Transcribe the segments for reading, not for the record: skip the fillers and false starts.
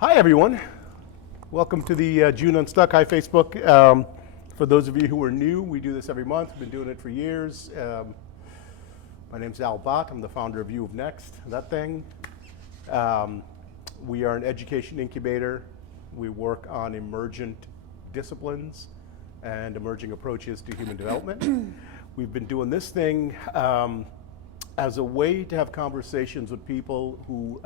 Hi, everyone. Welcome to the June Unstuck. Hi, Facebook. For those of you who are new, we do this every month. We've been doing it for years. My name's Al Bott. I'm the founder of You of Next, that thing. We are an education incubator. We work on emergent disciplines and emerging approaches to human development. We've been doing this thing as a way to have conversations with people who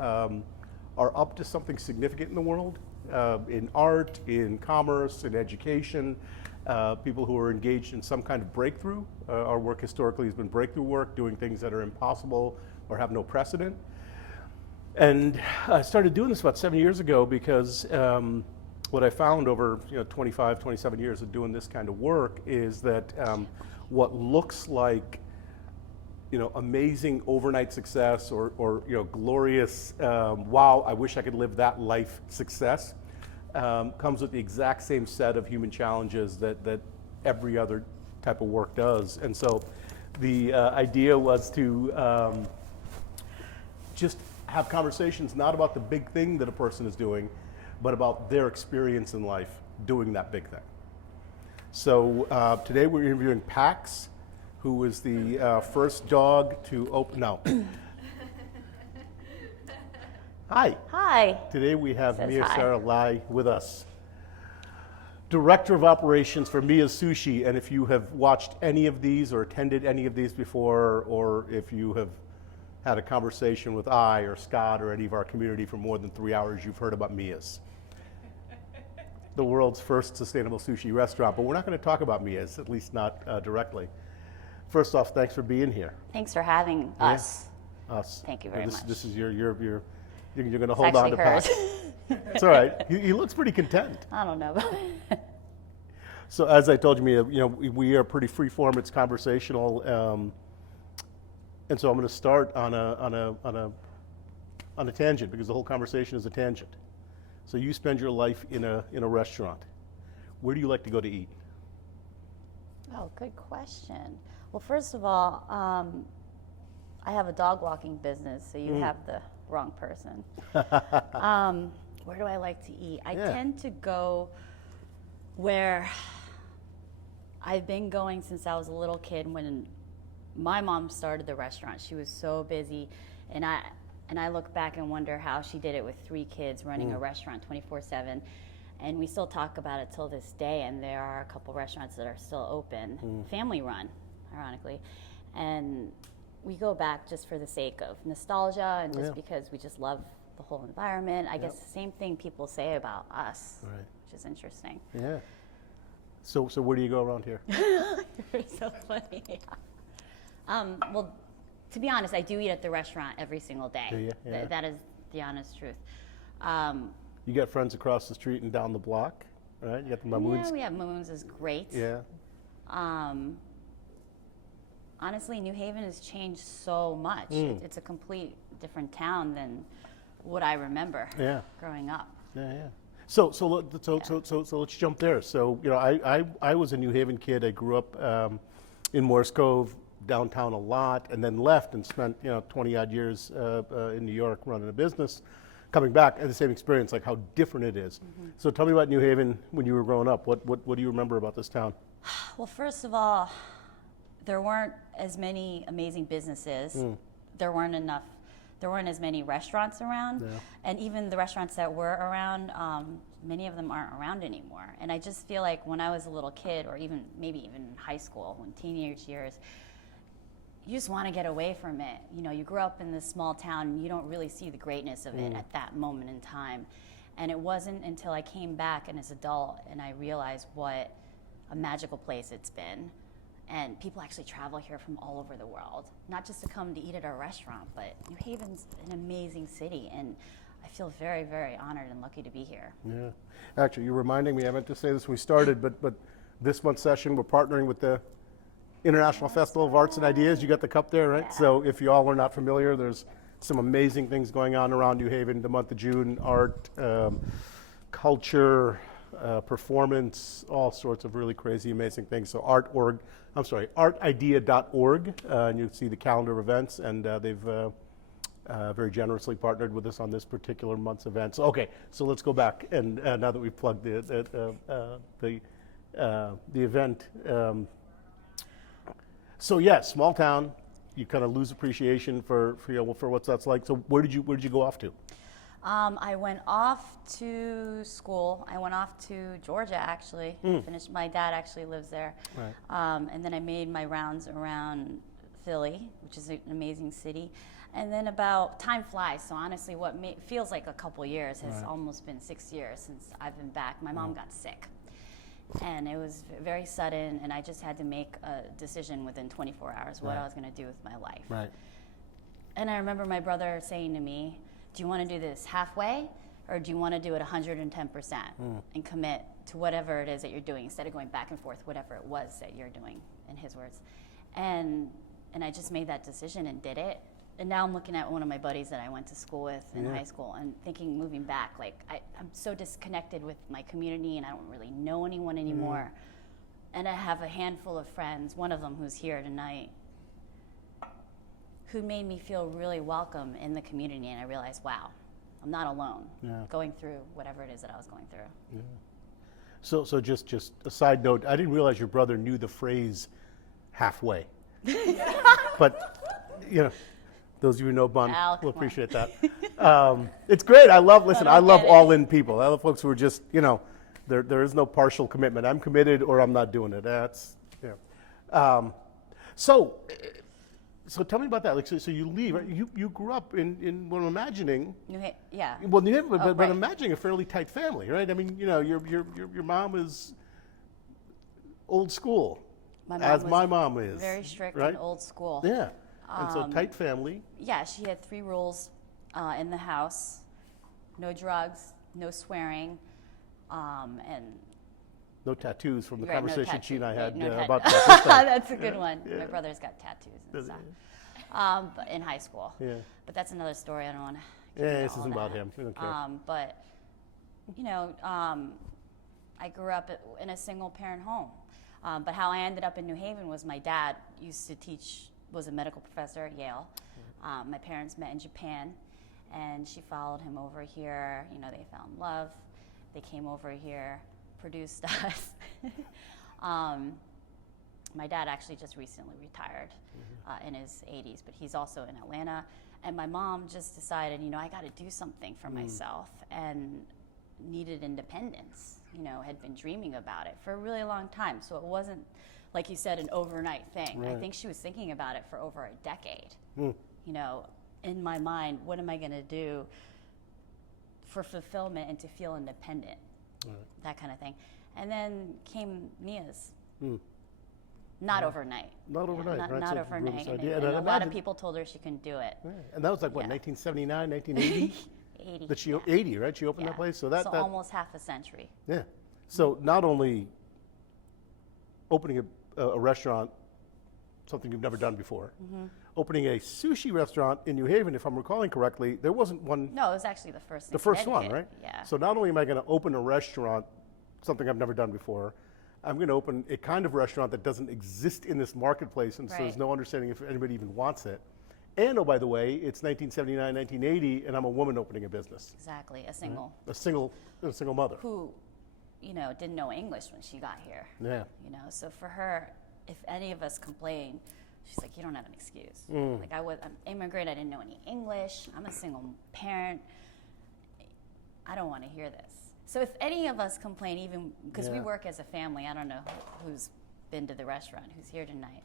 are up to something significant in the world, in art, in commerce, in education, people who are engaged in some kind of breakthrough. Our work historically has been breakthrough work, doing things that are impossible or have no precedent. And I started doing this about 7 years ago because what I found over 25, 27 years of doing this kind of work is that what looks like amazing overnight success or glorious, wow, I wish I could live that life success, comes with the exact same set of human challenges that every other type of work does. And so the idea was to just have conversations not about the big thing that a person is doing, but about their experience in life doing that big thing. So today we're interviewing Pax, who was the first dog to open. No. Hi. Hi. Today we have Mie-Sara hi. Lai with us, Director of Operations for Miya's Sushi. And if you have watched any of these or attended any of these before, or if you have had a conversation with I or Scott or any of our community for more than 3 hours, you've heard about Miya's, the world's first sustainable sushi restaurant. But we're not going to talk about Miya's, at least not directly. First off, thanks for being here. Thanks for having us. Us. Thank you very much. This is you're going to hold on to Pat. It's all right. He looks pretty content. I don't know. So as I told you, Mia, we are pretty free form. It's conversational, and so I'm going to start on a tangent because the whole conversation is a tangent. So you spend your life in a restaurant. Where do you like to go to eat? Oh, good question. Well, first of all, I have a dog walking business, so you have the wrong person. Where do I like to eat? I tend to go where I've been going since I was a little kid. When my mom started the restaurant, she was so busy, and I look back and wonder how she did it with 3 kids running a restaurant 24/7. And we still talk about it till this day, and there are a couple restaurants that are still open, family run, ironically. And we go back just for the sake of nostalgia and just because we just love the whole environment. I guess the same thing people say about us, which is interesting. Yeah. So where do you go around here? You're so funny. Well, to be honest, I do eat at the restaurant every single day. Do you? Yeah. That is the honest truth. You got friends across the street and down the block, right? You got the Mamoons. Yeah, we have Mamoons is great. Yeah. Honestly, New Haven has changed so much. It's a complete different town than what I remember growing up. Yeah. So let's jump there. So I was a New Haven kid. I grew up in Morris Cove, downtown a lot, and then left and spent 20 odd years in New York running a business. Coming back, and the same experience, like how different it is. So tell me about New Haven when you were growing up. What do you remember about this town? Well, first of all, there weren't as many amazing businesses. There weren't as many restaurants around. Yeah. And even the restaurants that were around, many of them aren't around anymore. And I just feel like when I was a little kid, or maybe even in high school, when teenage years, you just want to get away from it. You grew up in this small town and you don't really see the greatness of it at that moment in time. And it wasn't until I came back and as an adult and I realized what a magical place it's been. And people actually travel here from all over the world, not just to come to eat at our restaurant, but New Haven's an amazing city, and I feel very, very honored and lucky to be here. Yeah. Actually, you're reminding me, I meant to say this when we started, but this month's session, we're partnering with the International Festival of Arts and Ideas. You got the cup there, right? Yeah. So if you all are not familiar, there's some amazing things going on around New Haven the month of June, art, culture, performance, all sorts of really crazy, amazing things. So artidea.org, and you'll see the calendar of events, and they've very generously partnered with us on this particular month's event. So, okay, so let's go back, and now that we've plugged the event. So yeah, small town, you kind of lose appreciation for what that's like. So where did you go off to? I went off to school. I went off to Georgia, actually. Finished. My dad actually lives there. Right. And then I made my rounds around Philly, which is an amazing city. And then time flies. So honestly, what feels like a couple years has almost been 6 years since I've been back. My mom got sick. And it was very sudden, and I just had to make a decision within 24 hours what I was going to do with my life. Right. And I remember my brother saying to me, do you want to do this halfway, or do you want to do it 110% and commit to whatever it is that you're doing instead of going back and forth, whatever it was that you're doing, in his words. And I just made that decision and did it. And now I'm looking at one of my buddies that I went to school with in high school and thinking, moving back, like I'm so disconnected with my community and I don't really know anyone anymore. And I have a handful of friends, one of them who's here tonight, who made me feel really welcome in the community. And I realized, wow, I'm not alone going through whatever it is that I was going through. Yeah. So just a side note, I didn't realize your brother knew the phrase halfway. But, you know, those of you who know Buns will appreciate that. It's great. I love all-in people. I love folks who are just, there is no partial commitment. I'm committed or I'm not doing it. That's, So tell me about that. Like, so you leave. Right? You grew up in what I'm imagining. New Haven, but imagining a fairly tight family, right? I mean, your mom is old school, my mom is. Very strict right? and old school. Yeah, and so tight family. Yeah, she had 3 rules in the house: no drugs, no swearing, and no tattoos from the conversation she and I had no about that. That's a good one. Yeah. My brother's got tattoos and stuff. But in high school. Yeah. But that's another story. I don't want to. Yeah, this isn't about him. We don't care. But I grew up in a single-parent home. But how I ended up in New Haven was my dad used to was a medical professor at Yale. My parents met in Japan, and she followed him over here. They found love. They came over here, produced us. My dad actually just recently retired in his 80s, but he's also in Atlanta. And my mom just decided, I got to do something for myself and needed independence. Had been dreaming about it for a really long time. So it wasn't, like you said, an overnight thing. Right. I think she was thinking about it for over a decade. In my mind, what am I going to do for fulfillment and to feel independent? Right. That kind of thing. And then came Miyas. Not overnight. Not overnight, right? Not overnight. And a lot of people told her she couldn't do it. Yeah. And that was like, what, 1979, 1980? 80. 80, right? She opened that place? So that almost half a century. Yeah. So not only opening a restaurant, something you've never done before, opening a sushi restaurant in New Haven, if I'm recalling correctly, there wasn't one. No, it was actually the first. The first one, right? Yeah. So not only am I going to open a restaurant, something I've never done before, I'm going to open a kind of restaurant that doesn't exist in this marketplace, and so there's no understanding if anybody even wants it. And, oh, by the way, it's 1979, 1980, and I'm a woman opening a business. Exactly, a single. Right? A single mother. Who, didn't know English when she got here. Yeah. So for her, if any of us complain, she's like, you don't have an excuse. Like I'm immigrant, I didn't know any English, I'm a single parent, I don't want to hear this. So if any of us complain, even because we work as a family, I don't know who's been to the restaurant, who's here tonight,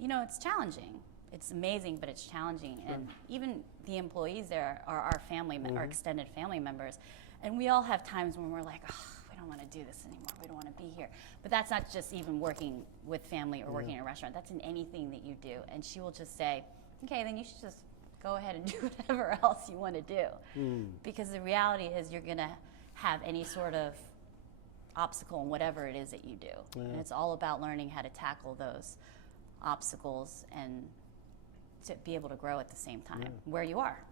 it's challenging. It's amazing, but it's challenging. Sure. And even the employees there are our family, our extended family members. And we all have times when we're like, we don't want to do this anymore. We don't want to be here. But that's not just even working with family or working in a restaurant. That's in anything that you do. And she will just say, okay, then you should just go ahead and do whatever else you want to do. Because the reality is you're going to have any sort of obstacle in whatever it is that you do. And it's all about learning how to tackle those obstacles and to be able to grow at the same time where you are.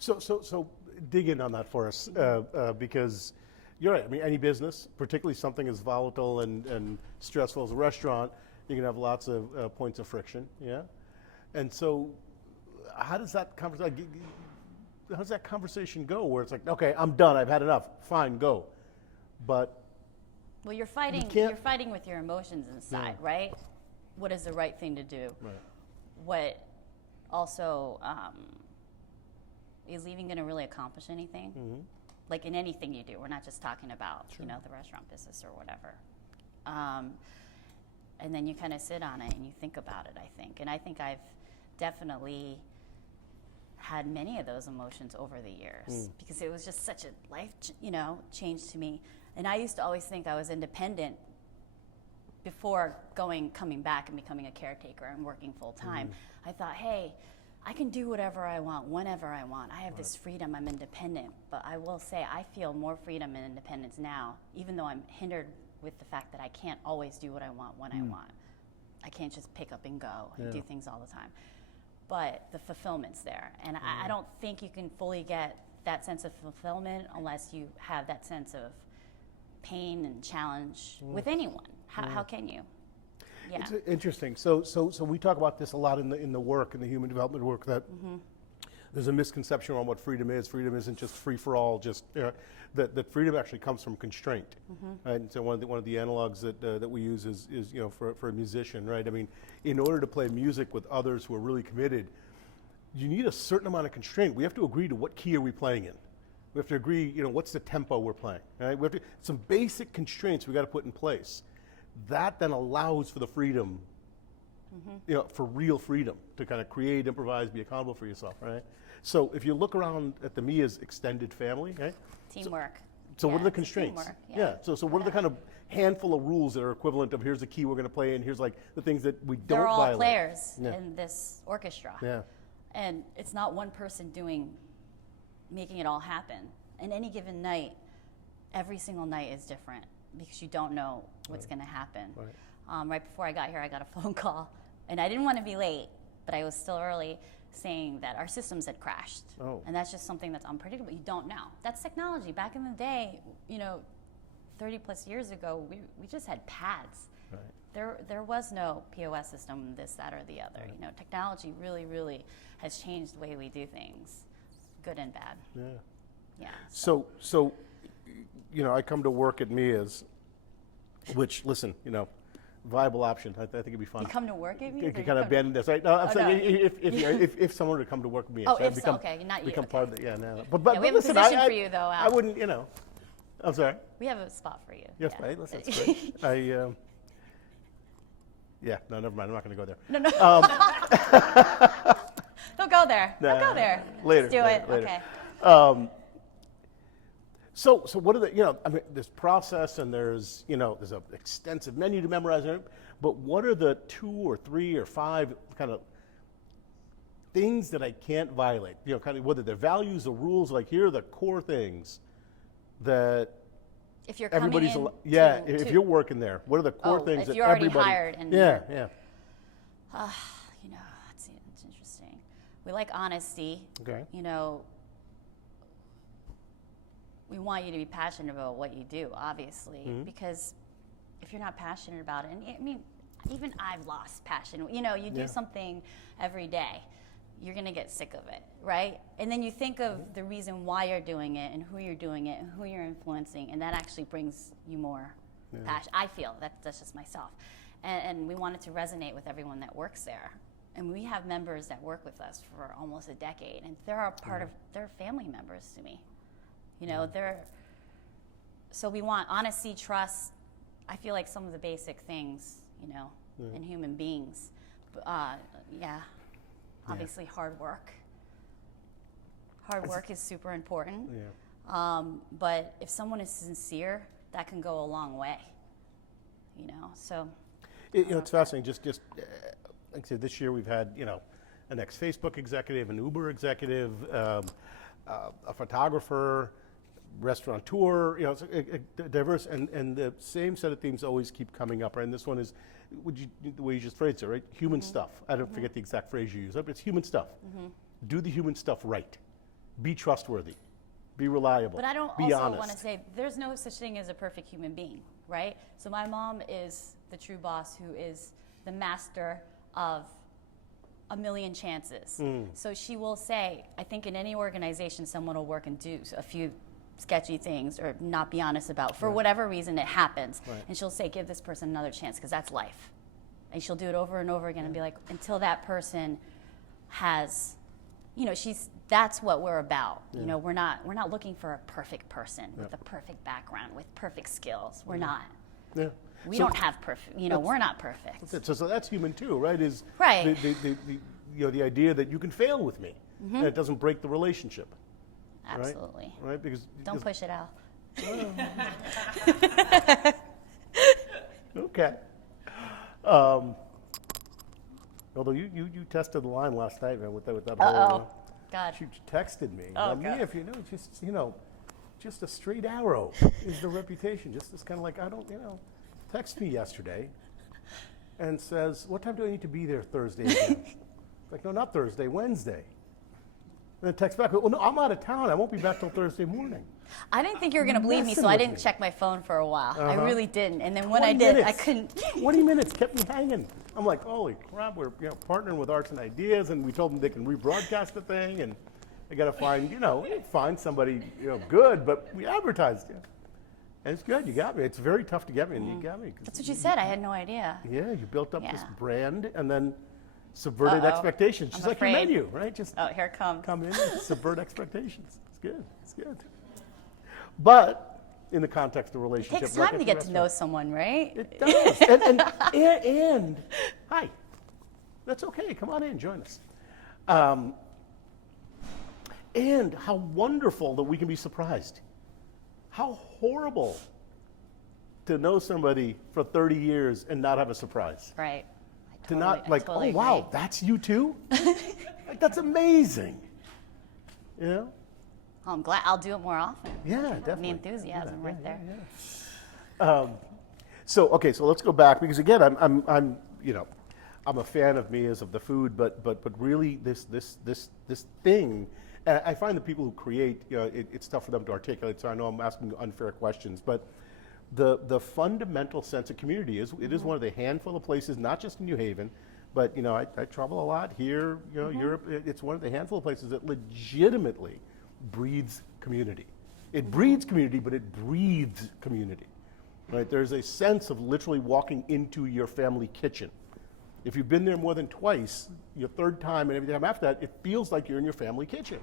So dig in on that for us, because you're right. I mean, any business, particularly something as volatile and stressful as a restaurant, you can have lots of points of friction, yeah? And so how does that conversation go? Where it's like, okay, I'm done. I've had enough. Fine, go. But well, you're fighting. You're fighting with your emotions inside, right? What is the right thing to do? Right. What also is even going to really accomplish anything? Mm-hmm. Like in anything you do, we're not just talking about the restaurant business or whatever. And then you kind of sit on it and you think about it. I think, and I think I've definitely had many of those emotions over the years because it was just such a life, change to me. And I used to always think I was independent before coming back and becoming a caretaker and working full time. I thought, hey, I can do whatever I want, whenever I want. I have this freedom, I'm independent. But I will say I feel more freedom and independence now, even though I'm hindered with the fact that I can't always do what I want when I want. I can't just pick up and go and do things all the time. But the fulfillment's there. And I don't think you can fully get that sense of fulfillment unless you have that sense of pain and challenge with anyone. How can you? Yeah. It's interesting. So we talk about this a lot in the work, in the human development work, that there's a misconception around what freedom is. Freedom isn't just free for all. Just that freedom actually comes from constraint. Right? And so one of the analogs that we use is for a musician, right? I mean, in order to play music with others who are really committed, you need a certain amount of constraint. We have to agree to what key are we playing in. We have to agree, what's the tempo we're playing. Right? We have some basic constraints we got to put in place. That then allows for the freedom, for real freedom to kind of create, improvise, be accountable for yourself, right? So if you look around at the Miya's extended family, right? Teamwork. So what are the constraints? Teamwork, So what are the kind of handful of rules that are equivalent of here's the key we're going to play and here's like the things that we don't They're all violate. players in this orchestra. Yeah. And it's not one person making it all happen. And any given night, every single night is different because you don't know what's going to happen. Right. Right before I got here, I got a phone call, and I didn't want to be late, but I was still early, saying that our systems had crashed. Oh. And that's just something that's unpredictable. You don't know. That's technology. Back in the day, 30 plus years ago, we just had pads. Right. There was no POS system, this, that, or the other. Right. Technology really, really has changed the way we do things, good and bad. Yeah. Yeah. So I come to work at Miya's, which, listen, viable option. I think it'd be fun. You come to work at Miya's? You kind of abandon this, right? No, I'm saying if someone were to come to work with Miya's, oh, if so, okay, not you. Become okay. part of the, no. But we have listen, a position for you, though, Al. I wouldn't, I'm sorry. We have a spot for you. Yes, right. Listen, that's great. No, never mind. I'm not going to go there. No. Don't go there. Don't go there. Later. Let's do it. Later. Okay. So what are the, there's process and there's an extensive menu to memorize, but what are the 2 or 3 or 5 kind of things that I can't violate? Kind of whether they're values or rules, like here are the core things that if you're everybody's, coming in if you're working there, what are the core things if that you're already everybody, hired and yeah. It's interesting. We like honesty. Okay. We want you to be passionate about what you do, obviously, because if you're not passionate about it, and even I've lost passion. You do something every day, you're going to get sick of it, right? And then you think of the reason why you're doing it and who you're doing it and who you're influencing, and that actually brings you more passion. I feel that's just myself. And we want it to resonate with everyone that works there. And we have members that work with us for almost a decade, and they're they're family members to me. So we want honesty, trust. I feel like some of the basic things, in human beings. Obviously hard work. Hard work is super important. Yeah. But if someone is sincere, that can go a long way. So. It's fascinating. Just like I said, this year we've had an ex-Facebook executive, an Uber executive, a photographer, restaurateur, it's diverse, and the same set of themes always keep coming up, right? And this one is, the way you just phrased it, right? Human stuff. I don't forget the exact phrase you use, but it's human stuff. Do the human stuff right. Be trustworthy. Be reliable. But I don't be also honest. want to say there's no such thing as a perfect human being, right? So my mom is the true boss who is the master of a million chances. So she will say, I think in any organization, someone will work and do a few sketchy things or not be honest about, for whatever reason it happens. And she'll say, give this person another chance, because that's life. And she'll do it over and over again and be like, until that person has, you know, that's what we're about. You know, we're not looking for a perfect person with a perfect background, with perfect skills. We're not. Yeah. We don't have perfect, you know, we're not perfect. So that's human too, right? Is Right. The idea that you can fail with me, and it doesn't break the relationship. Absolutely. Right? Because Don't push it out. Okay. Although you tested the line last night, man, with that whole. God. She texted me. Oh, Mia, God. if you know, just a straight arrow is the reputation. Just this kind of like, I don't, text me yesterday and says, what time do I need to be there Thursday again? It's like, no, not Thursday, Wednesday. And then text back, well, no, I'm out of town. I won't be back till Thursday morning. I didn't think you were going to believe me, so I didn't check my phone for a while. I really didn't. And then when I did, I couldn't. 20 minutes kept me hanging. I'm like, holy crap, we're partnering with Arts and Ideas, and we told them they can rebroadcast the thing, and they got to find somebody good, but we advertised it. And it's good, you got me. It's very tough to get me, and you got me. That's what you said. I had no idea. Yeah, you built up this Yeah. brand and then subverted expectations. Just I'm like your afraid. menu, right? Just Oh, here it comes. come in and subvert expectations. It's good. It's good. But in the context of It relationship, takes like time to at get the to know restaurant, someone, right? it does. and hi, that's okay. Come on in, join us. And how wonderful that we can be surprised. How horrible to know somebody for 30 years and not have a surprise. Right. To not like, totally oh wow, agree. that's you too? Like, that's amazing. You know? Oh, I'm glad. I'll do it more often. Yeah, definitely. The enthusiasm right there. So let's go back, because again, I'm a fan of Mia's, of the food, but really this thing, and I find the people who create, it's tough for them to articulate. So I know I'm asking unfair questions, but the fundamental sense of community is one of the handful of places, not just in New Haven, but I travel a lot here, Europe. It's one of the handful of places that legitimately breeds community. It breeds community, but it breathes community. Right? There's a sense of literally walking into your family kitchen. If you've been there more than twice, your third time and every time after that, it feels like you're in your family kitchen.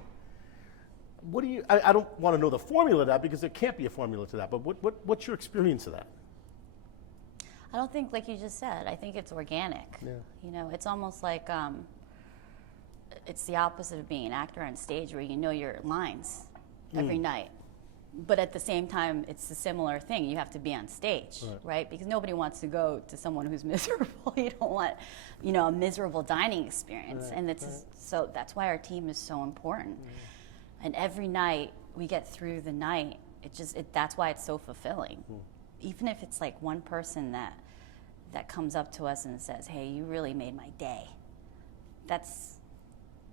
What do you? I don't want to know the formula to that, because there can't be a formula to that. But what's your experience of that? I don't think, like you just said, I think it's organic. Yeah. It's almost like it's the opposite of being an actor on stage, where you know your lines every night. But at the same time, it's a similar thing. You have to be on stage, right? Because nobody wants to go to someone who's miserable. You don't want, a miserable dining experience. Right, And so that's why our team is so important. And every night we get through the night, that's why it's so fulfilling. Even if it's like one person that comes up to us and says, "Hey, you really made my day." That's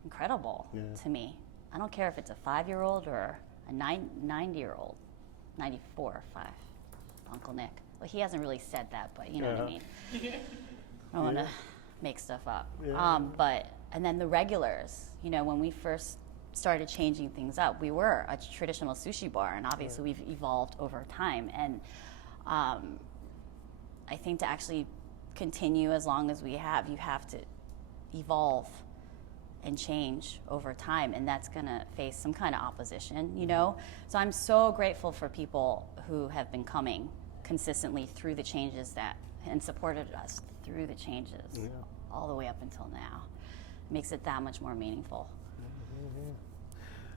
incredible to me. I don't care if it's a 5-year-old or a 90-year-old, 94 or 5, Uncle Nick. Well, he hasn't really said that, but you know what I mean. I don't want to make stuff up. And then the regulars, when we first started changing things up, we were a traditional sushi bar, and obviously we've evolved over time. And I think to actually continue as long as we have, you have to evolve and change over time, and that's going to face some kind of opposition, So I'm so grateful for people who have been coming consistently through the changes and supported us through the changes all the way up until now. It makes it that much more meaningful.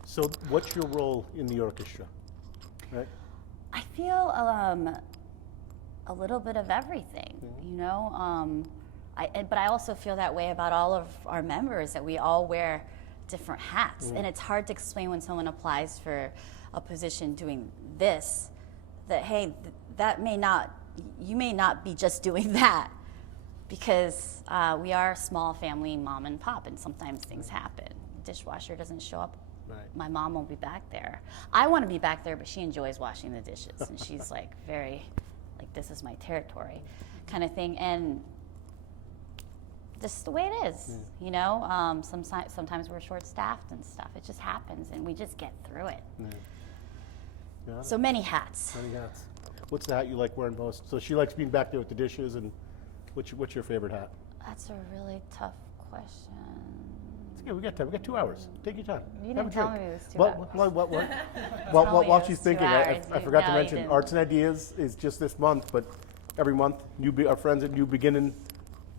So what's your role in the orchestra? Right? I feel a little bit of everything, but I also feel that way about all of our members, that we all wear different hats. And it's hard to explain when someone applies for a position doing this, that, hey, you may not be just doing that, because we are a small family, mom and pop, and sometimes things happen. Dishwasher doesn't show up. Right. My mom won't be back there. I want to be back there, but she enjoys washing the dishes, and she's very, this is my territory kind of thing. And just the way it is, you know. Sometimes we're short-staffed and stuff. It just happens, and we just get through it. Yeah. So many hats. Many hats. What's the hat you like wearing most? So she likes being back there with the dishes, and what's your favorite hat? That's a really tough question. It's okay, we got time. We got 2 hours. Take your time. You Have didn't a tell drink. me it was 2 hours. What? Tell me While it she's was 2 thinking, hours. I forgot to No, you mention didn't. Arts and Ideas is just this month, but every month, our friends at Beginning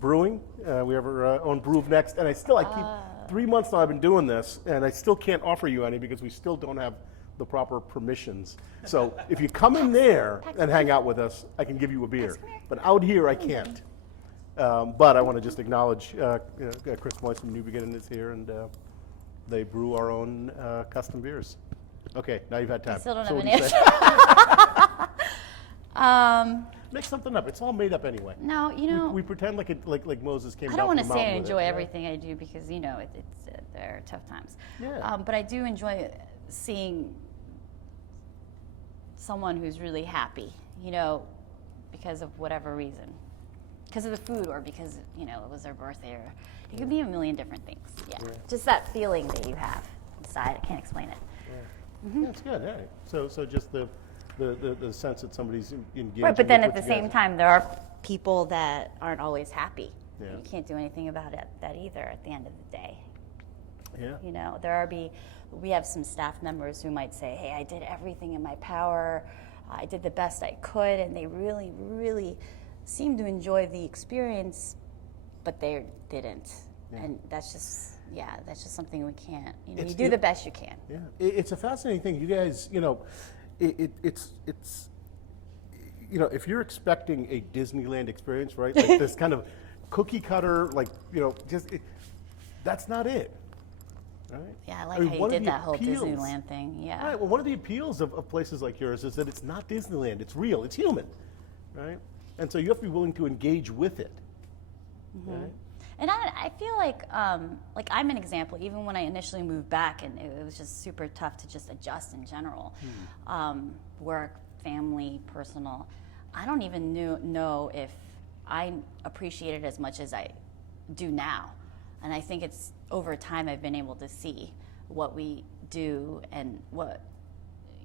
Brewing, we have our own Brew Next, and I keep 3 months now I've been doing this, and I still can't offer you any because we still don't have the proper permissions. So if you come in there and hang out with us, I can give you a beer, but out here I can't. But I want to just acknowledge Chris Moyes from New Beginning is here, and they brew our own custom beers. Okay, now you've had time. I still don't So have what an do you answer. say? Make something up. It's all made up anyway. No, you know, We pretend like Moses came I down don't want from to the say I mountain with enjoy it. everything I do because, you know, there are tough times. Yeah. But I do enjoy seeing someone who's really happy, you know, because of whatever reason. Because of the food or because, you know, it was their birthday or it could be a million different things. Yeah. Just that feeling that you have inside. I can't explain it. Yeah, it's good. Yeah. So just the sense that somebody's engaged. Right, but then at the same time, there are people that aren't always happy. Yeah. You can't do anything about that either at the end of the day. Yeah. You know, we have some staff members who might say, hey, I did everything in my power. I did the best I could, and they really, really seem to enjoy the experience, but they didn't. Yeah. And that's just something we can't, you know, you do the best you can. Yeah, it's a fascinating thing. You guys, you know, it's you know, if you're expecting a Disneyland experience, right, like this kind of cookie cutter, like, you know, that's not it. Right? Yeah, I like how you did that whole Disneyland thing. Yeah. Right. Well, one of the appeals of places like yours is that it's not Disneyland. It's real. It's human, right? And so you have to be willing to engage with it. Mm-hmm. Right? And I feel like I'm an example. Even when I initially moved back, and it was just super tough to just adjust in general, work, family, personal. I don't even know if I appreciate it as much as I do now. And I think it's over time I've been able to see what we do and what,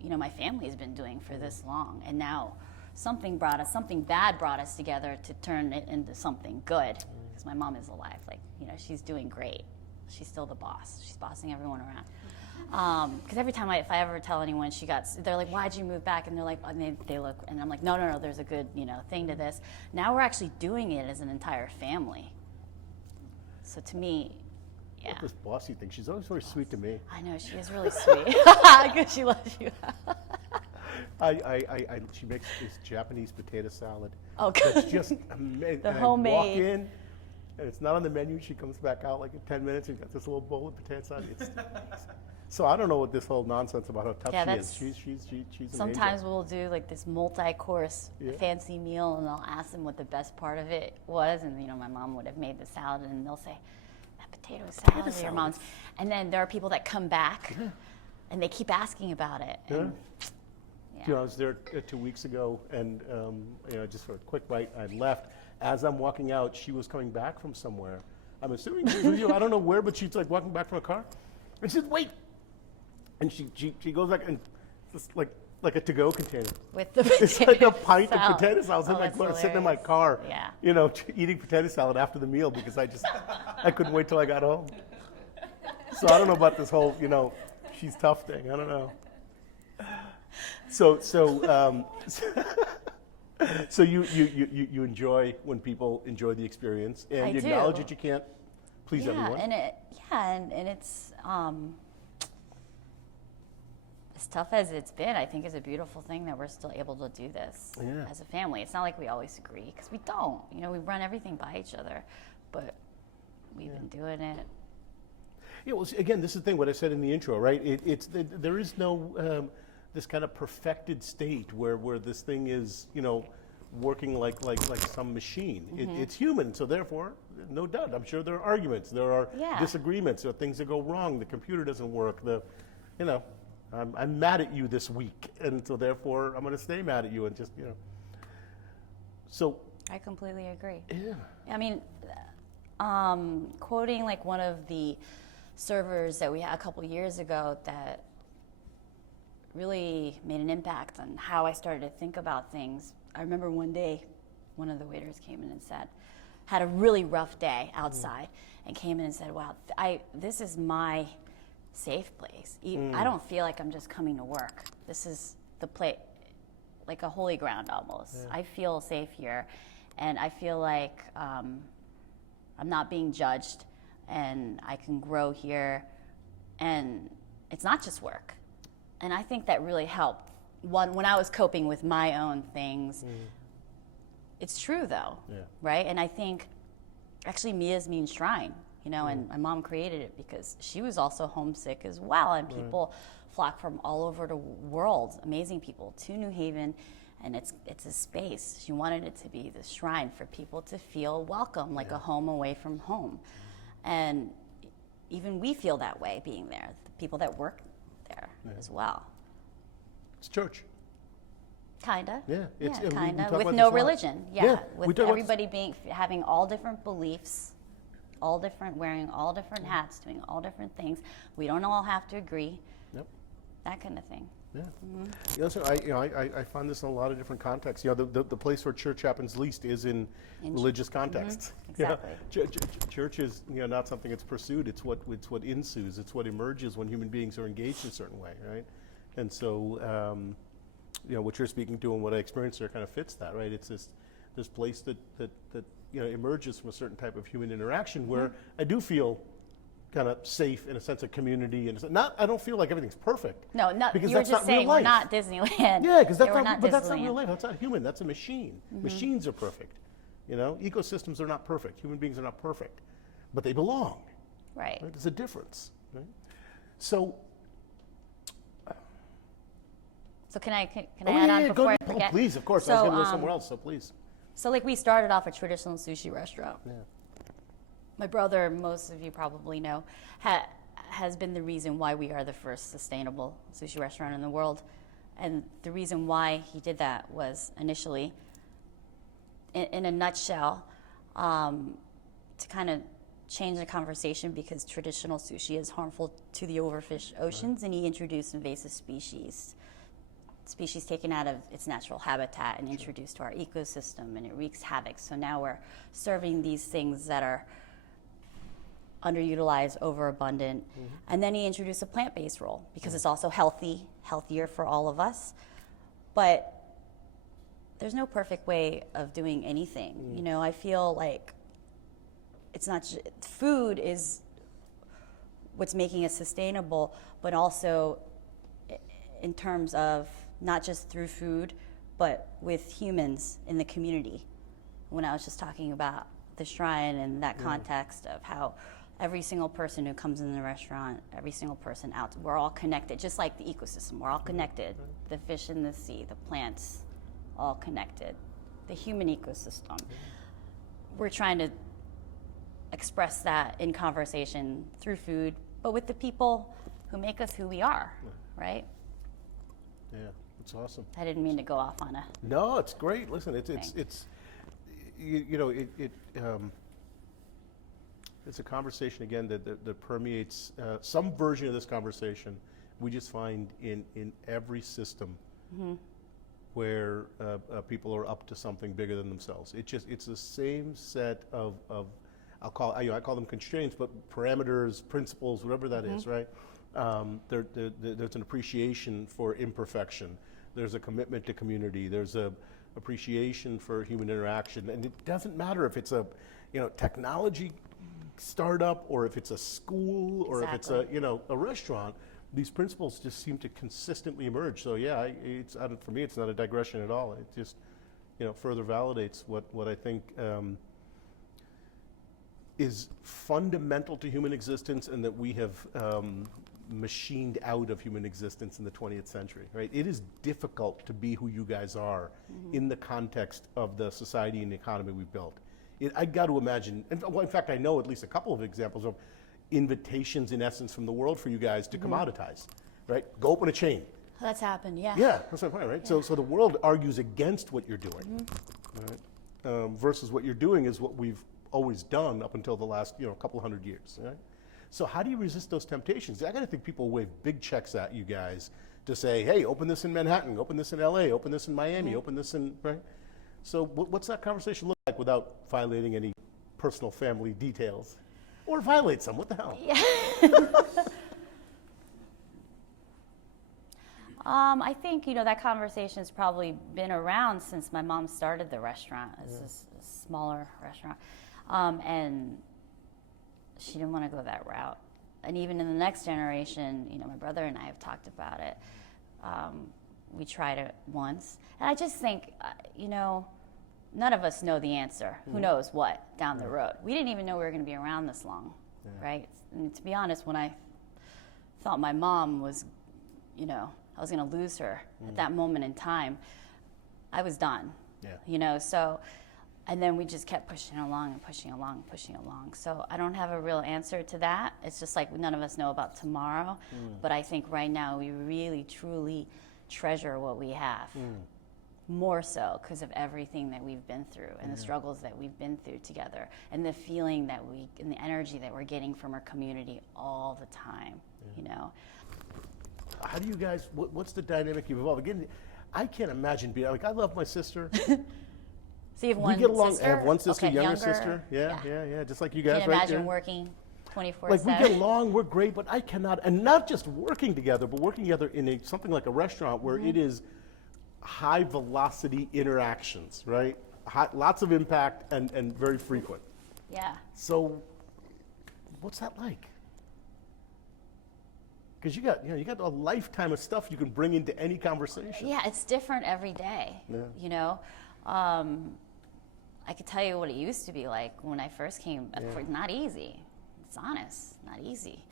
you know, my family has been doing for this long. And now something bad brought us together to turn it into something good. Because my mom is alive. Like, you know, she's doing great. She's still the boss. She's bossing everyone around. Because every time if I ever tell anyone they're like, why'd you move back? And they're like, and they look, and I'm like, no, there's a good, you know, thing to this. Now we're actually doing it as an entire family. So to me, yeah. What this bossy thing? She's always very sweet to me. I know, she is really sweet. Because she loves you. She makes this Japanese potato salad. Oh, good. It's just amazing. The and homemade. I walk in, and it's not on the menu. She comes back out like in 10 minutes and got this little bowl of potato salad. It's so I don't know what this whole nonsense about how tough she is. She's an sometimes angel. we'll do like this multi-course fancy meal, and I'll ask them what the best part of it was, and you know, my mom would have made the salad, and they'll say, "That potato salad is your mom's." And then there are people that come back, and they keep asking about it. And, You know, I was there 2 weeks ago, and you know, just for a quick bite, I left. As I'm walking out, she was coming back from somewhere. I'm assuming she was with you. I don't know where, but she's like walking back from a car, and she says, "Wait," and she goes back and just like a to-go container. with the potato It's like a pint salad. of potato salad. I was like sitting in my car, Yeah. you know, eating potato salad after the meal because I couldn't wait till I got home. So I don't know about this whole, you know, she's tough thing. I don't know. So you enjoy when people enjoy the experience, and I you do. acknowledge that you can't please everyone. And it's as tough as it's been, I think it's a beautiful thing that we're still able to do this as a family. It's not like we always agree, because we don't. You know, we run everything by each other, but we've been doing it. Yeah, well, again, this is the thing, what I said in the intro, right? There is no this kind of perfected state where this thing is, you know, working like some machine. It's human, so therefore, no doubt, I'm sure there are arguments, there are disagreements, there are things that go wrong, the computer doesn't work, you know, I'm mad at you this week, and so therefore, I'm going to stay mad at you, and just, you know. So. I completely agree. Yeah. I mean, quoting like one of the servers that we had a couple years ago that really made an impact on how I started to think about things. I remember one day, one of the waiters came in and said, had a really rough day outside, and came in and said, wow, this is my safe place. I don't feel like I'm just coming to work. This is the place, like a holy ground almost. I feel safe here, and I feel like I'm not being judged, and I can grow here, and it's not just work. And I think that really helped. When I was coping with my own things, it's true though, right? And I think, actually Miya's means shrine, you know, and my mom created it because she was also homesick as well, and people flock from all over the world, amazing people, to New Haven, and it's a space. She wanted it to be the shrine for people to feel welcome, like a home away from home. And even we feel that way being there, the people that work there as well. It's church. Kinda. Yeah. Kinda. With no religion. With everybody having all different beliefs, wearing all different hats, doing all different things. We don't all have to agree. Yep. That kind of thing. Yeah. You know, so I find this in a lot of different contexts. You know, the place where church happens least is in religious contexts. Exactly. You know, church is, you know, not something that's pursued. It's what ensues. It's what emerges when human beings are engaged in a certain way, right? And so, you know, what you're speaking to and what I experienced there kind of fits that, right? It's this place that you know, emerges from a certain type of human interaction where I do feel kind of safe in a sense of community, and I don't feel like everything's perfect. No, because you were that's just not saying real we're life. not Disneyland. Yeah, because that's that's not real life. That's not human. That's a machine. Machines are perfect. You know, ecosystems are not perfect. Human beings are not perfect, but they belong. Right. There's a difference. Right? So can I add on before I forget? Oh, please, of course. I was going to go somewhere else, so please. So like we started off a traditional sushi restaurant. Yeah. My brother, most of you probably know, has been the reason why we are the first sustainable sushi restaurant in the world. And the reason why he did that was initially, in a nutshell, to kind of change the conversation because traditional sushi is harmful to the overfished oceans, and he introduced invasive species taken out of its natural habitat and introduced to our ecosystem, and it wreaks havoc. So now we're serving these things that are underutilized, overabundant. And then he introduced a plant-based roll because it's also healthier for all of us. But there's no perfect way of doing anything. You know, I feel like it's not food is what's making it sustainable, but also in terms of not just through food, but with humans in the community. When I was just talking about the shrine and that context of how every single person who comes in the restaurant, every single person out, we're all connected, just like the ecosystem, we're all connected. The fish in the sea, the plants, all connected. The human ecosystem. We're trying to express that in conversation through food, but with the people who make us who we are, right? Yeah, it's awesome. I didn't mean to go off on a... No, it's great. Listen, it's a conversation again that permeates some version of this conversation. We just find in every system where people are up to something bigger than themselves. It's the same set of I call them constraints, but parameters, principles, whatever that is, right? There's an appreciation for imperfection. There's a commitment to community. There's a appreciation for human interaction, and it doesn't matter if it's a technology startup or if it's a school or if it's a restaurant. These principles just seem to consistently emerge. So yeah, for me, it's not a digression at all. It just further validates what I think is fundamental to human existence, and that we have machined out of human existence in the 20th century, right? It is difficult to be who you guys are in the context of the society and the economy we've built. I got to imagine, in fact, I know at least a couple of examples of invitations in essence from the world for you guys to commoditize, right? Go open a chain. That's happened, yeah. Yeah, that's my point, right? Yeah. So the world argues against what you're doing, right? Versus what you're doing is what we've always done up until the last, couple hundred years. Right? So how do you resist those temptations? I got to think people wave big checks at you guys to say, hey, open this in Manhattan, open this in LA, open this in Miami, open this in, right? So what's that conversation look like without violating any personal family details? Or violate some, what the hell? Yeah. I think, that conversation's probably been around since my mom started the restaurant. It's a smaller restaurant. And she didn't want to go that route. And even in the next generation, my brother and I have talked about it. We tried it once. And I just think, none of us know the answer. Who knows what down the road? We didn't even know we were going to be around this long, right? And to be honest, when I thought my mom was, I was going to lose her at that moment in time, I was done. So, and then we just kept pushing along and pushing along and pushing along. So I don't have a real answer to that. It's just like none of us know about tomorrow. But I think right now we really, truly treasure what we have. More so because of everything that we've been through and the struggles that we've been through together and the feeling and the energy that we're getting from our community all the time, How do you guys, what's the dynamic you've evolved? Again, I can't imagine being, I love my sister. So you have one we get along, sister? I have one sister, Okay, younger sister. Yeah, just like you guys, Can't right? imagine working 24/7. Like we get along, we're great, but I cannot, and not just working together, but working together in something like a restaurant where it is high velocity interactions, right? Lots of impact and very frequent. Yeah. So, what's that like? Because you got a lifetime of stuff you can bring into any conversation. Yeah, it's different every day. I could tell you what it used to be like when I first came. Not easy. It's honest, not easy.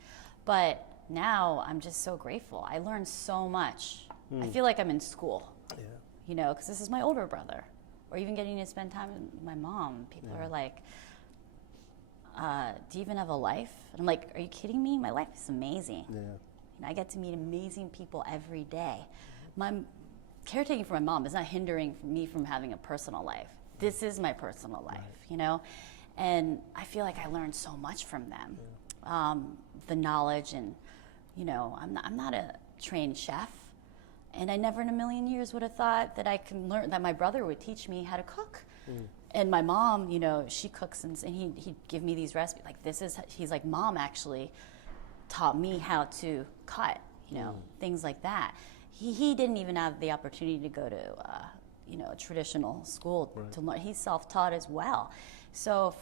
But now I'm just so grateful. I learned so much. I feel like I'm in school. Because this is my older brother. Or even getting to spend time with my mom. People are like, do you even have a life? And I'm like, are you kidding me? My life is amazing. I get to meet amazing people every day. My caretaking for my mom is not hindering me from having a personal life. This is my personal life, And I feel like I learned so much from them. The knowledge and, I'm not a trained chef. And I never in a million years would have thought that I can learn, that my brother would teach me how to cook. And my mom, she cooks and he'd give me these recipes. Like he's like, Mom actually taught me how to cut, things like that. He didn't even have the opportunity to go to, a traditional school to learn. He's self-taught as well. So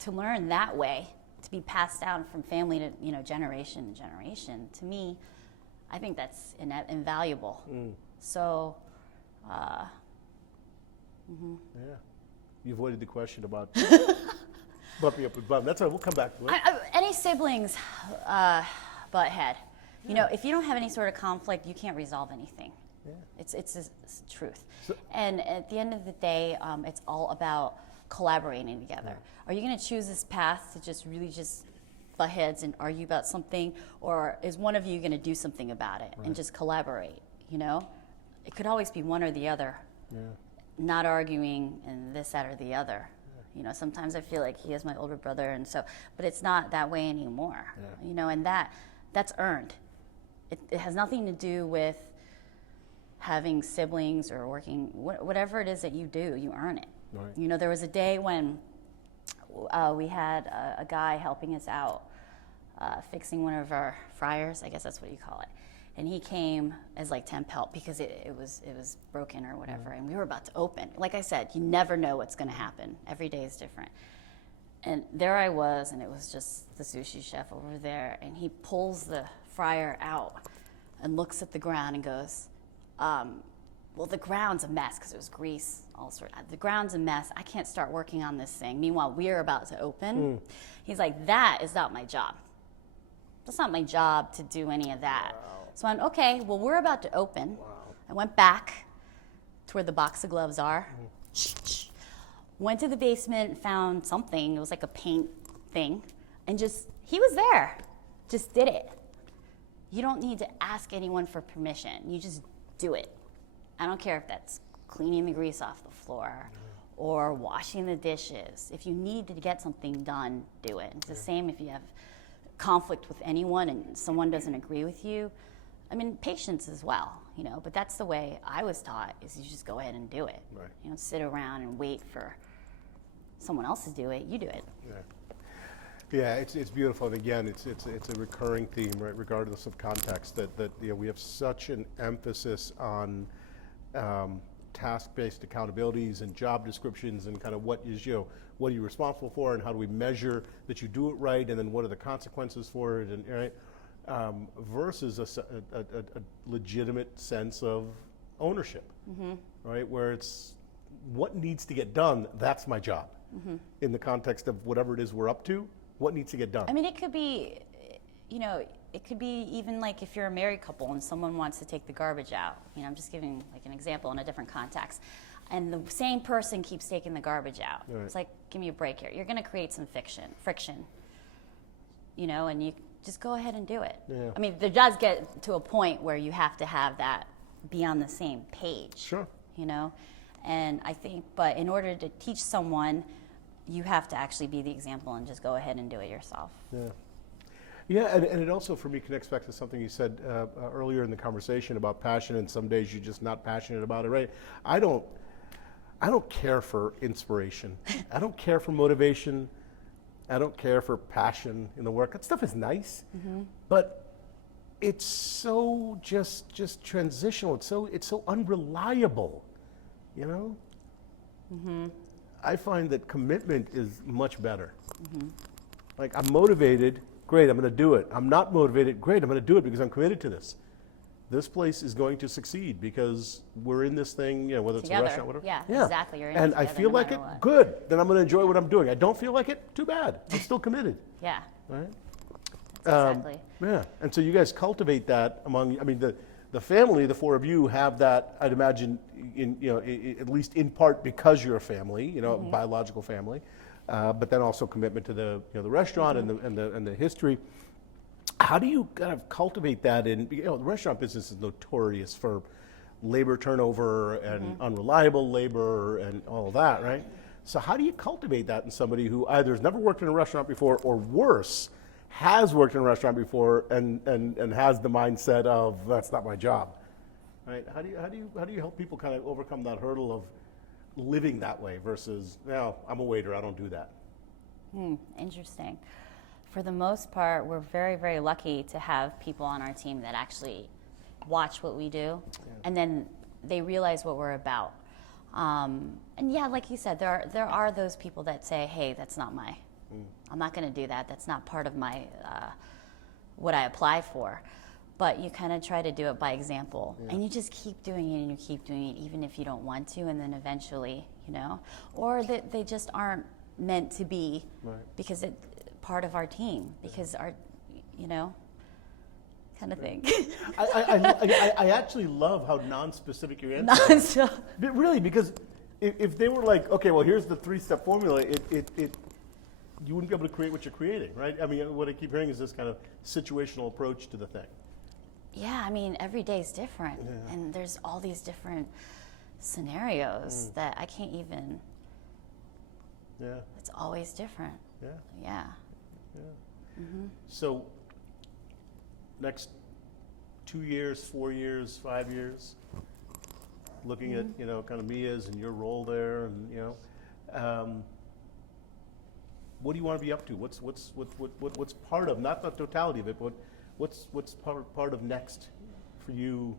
to learn that way, to be passed down from family to, generation to generation, to me, I think that's invaluable. So, Yeah. You avoided the question about bumping up with Bum. That's all right, we'll come back to it. Any siblings butt head. If you don't have any sort of conflict, you can't resolve anything. It's the truth. And at the end of the day, it's all about collaborating together. Are you going to choose this path to just really just butt heads and argue about something, or is one of you going to do something about it and just collaborate? It could always be one or the other. Not arguing and this, that, or the other. Sometimes I feel like he is my older brother, and so, but it's not that way anymore. And that's earned. It has nothing to do with having siblings or working, whatever it is that you do, you earn it. There was a day when we had a guy helping us out, fixing one of our fryers, I guess that's what you call it. And he came as like temp help because it was broken or whatever, and we were about to open. Like I said, you never know what's going to happen. Every day is different. And there I was, and it was just the sushi chef over there, and he pulls the fryer out and looks at the ground and goes, well, the ground's a mess because it was grease, all sorts. The ground's a mess. I can't start working on this thing. Meanwhile, we're about to open. He's like, that is not my job. That's not my job to do any of that. Wow. So I'm, okay, well, we're about to open. Wow. I went back to where the box of gloves are. Went to the basement, found something. It was like a paint thing. And he was there. Just did it. You don't need to ask anyone for permission. You just do it. I don't care if that's cleaning the grease off the floor or washing the dishes. If you need to get something done, do it. It's the same if you have conflict with anyone and someone doesn't agree with you. I mean, patience as well, you know, but that's the way I was taught, is you just go ahead and do it. Right. You don't sit around and wait for someone else to do it, you do it. Yeah. Yeah, it's beautiful, and again, it's a recurring theme, right? Regardless of context, that you know, we have such an emphasis on task-based accountabilities and job descriptions, and kind of what are you responsible for, and how do we measure that you do it right, and then what are the consequences for it, and right, versus a legitimate sense of ownership, right? Where it's what needs to get done. That's my job, in the context of whatever it is we're up to. What needs to get done? I mean, it could be, you know, it could be even like if you're a married couple and someone wants to take the garbage out. You know, I'm just giving like an example in a different context. And the same person keeps taking the garbage out. Right. It's like, give me a break here. You're going to create some friction, you know, and you just go ahead and do it. Yeah. I mean, there does get to a point where you have to have that, be on the same page. Sure. You know, and I think, but in order to teach someone, you have to actually be the example and just go ahead and do it yourself. Yeah. Yeah, and it also, for me, connects back to something you said earlier in the conversation about passion, and some days you're just not passionate about it, right? I don't care for inspiration. I don't care for motivation. I don't care for passion in the work. That stuff is nice, but it's so just transitional. It's so unreliable, you know? I find that commitment is much better. Like, I'm motivated, great, I'm going to do it. I'm not motivated, great, I'm going to do it because I'm committed to this. This place is going to succeed because we're in this thing, you know, whether it's Together. a restaurant, whatever. Yeah, exactly. You're in it and I together feel no like matter it, what. good. Then I'm going to enjoy what I'm doing. I don't feel like it, too bad. I'm still committed, Yeah, right? exactly. Yeah, and so you guys cultivate that among, I mean, the family, the four of you have that, I'd imagine, at least in part because you're a family, you know, biological family, but then also commitment to the restaurant and the history. How do you kind of cultivate that in, the restaurant business is notorious for labor turnover and unreliable labor and all of that, right? So how do you cultivate that in somebody who either has never worked in a restaurant before, or worse, has worked in a restaurant before and has the mindset of that's not my job, right? How do you help people kind of overcome that hurdle of living that way versus, no, I'm a waiter, I don't do that? Interesting. For the most part, we're very, very lucky to have people on our team that actually watch what we do, and then they realize what we're about. And yeah, like you said, there are those people that say, hey, that's not my, I'm not going to do that. That's not part of my, what I apply for. But you kind of try to do it by example, and you just keep doing it and you keep doing it even if you don't want to, and then eventually, or that they just aren't meant to be because it's part of our team, because our, kind of thing. I actually love how non-specific your answer is. But really, because if they were like, okay, well, here's the 3-step formula, you wouldn't be able to create what you're creating, right? I mean, what I keep hearing is this kind of situational approach to the thing. Yeah, I mean, every day is different, and there's all these different scenarios that I can't even. Yeah. It's always different. Yeah. Yeah. Yeah. So, next 2 years, 4 years, 5 years, looking at kind of Miya's and your role there, and what do you want to be up to? What's part of, not the totality of it, but what's part of next for you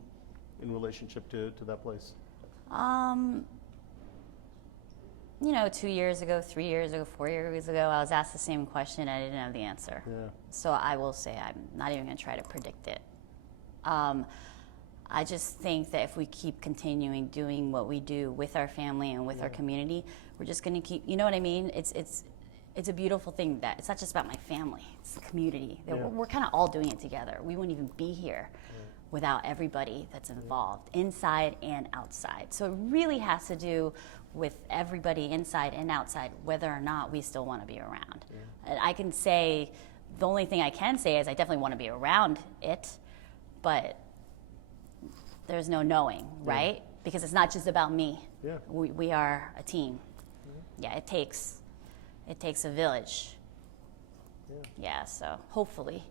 in relationship to that place? 2 years ago, 3 years ago, 4 years ago, I was asked the same question. I didn't have the answer. Yeah. So I will say I'm not even going to try to predict it. I just think that if we keep continuing doing what we do with our family and with our community, we're just going to keep. You know what I mean? It's a beautiful thing that it's not just about my family; it's the community. We're kind of all doing it together. We wouldn't even be here without everybody that's involved, inside and outside. So it really has to do with everybody inside and outside, whether or not we still want to be around. And I can say, the only thing I can say is I definitely want to be around it, but there's no knowing, right? Because it's not just about me. Yeah. We are a team. yeah, it takes a village. Yeah, so hopefully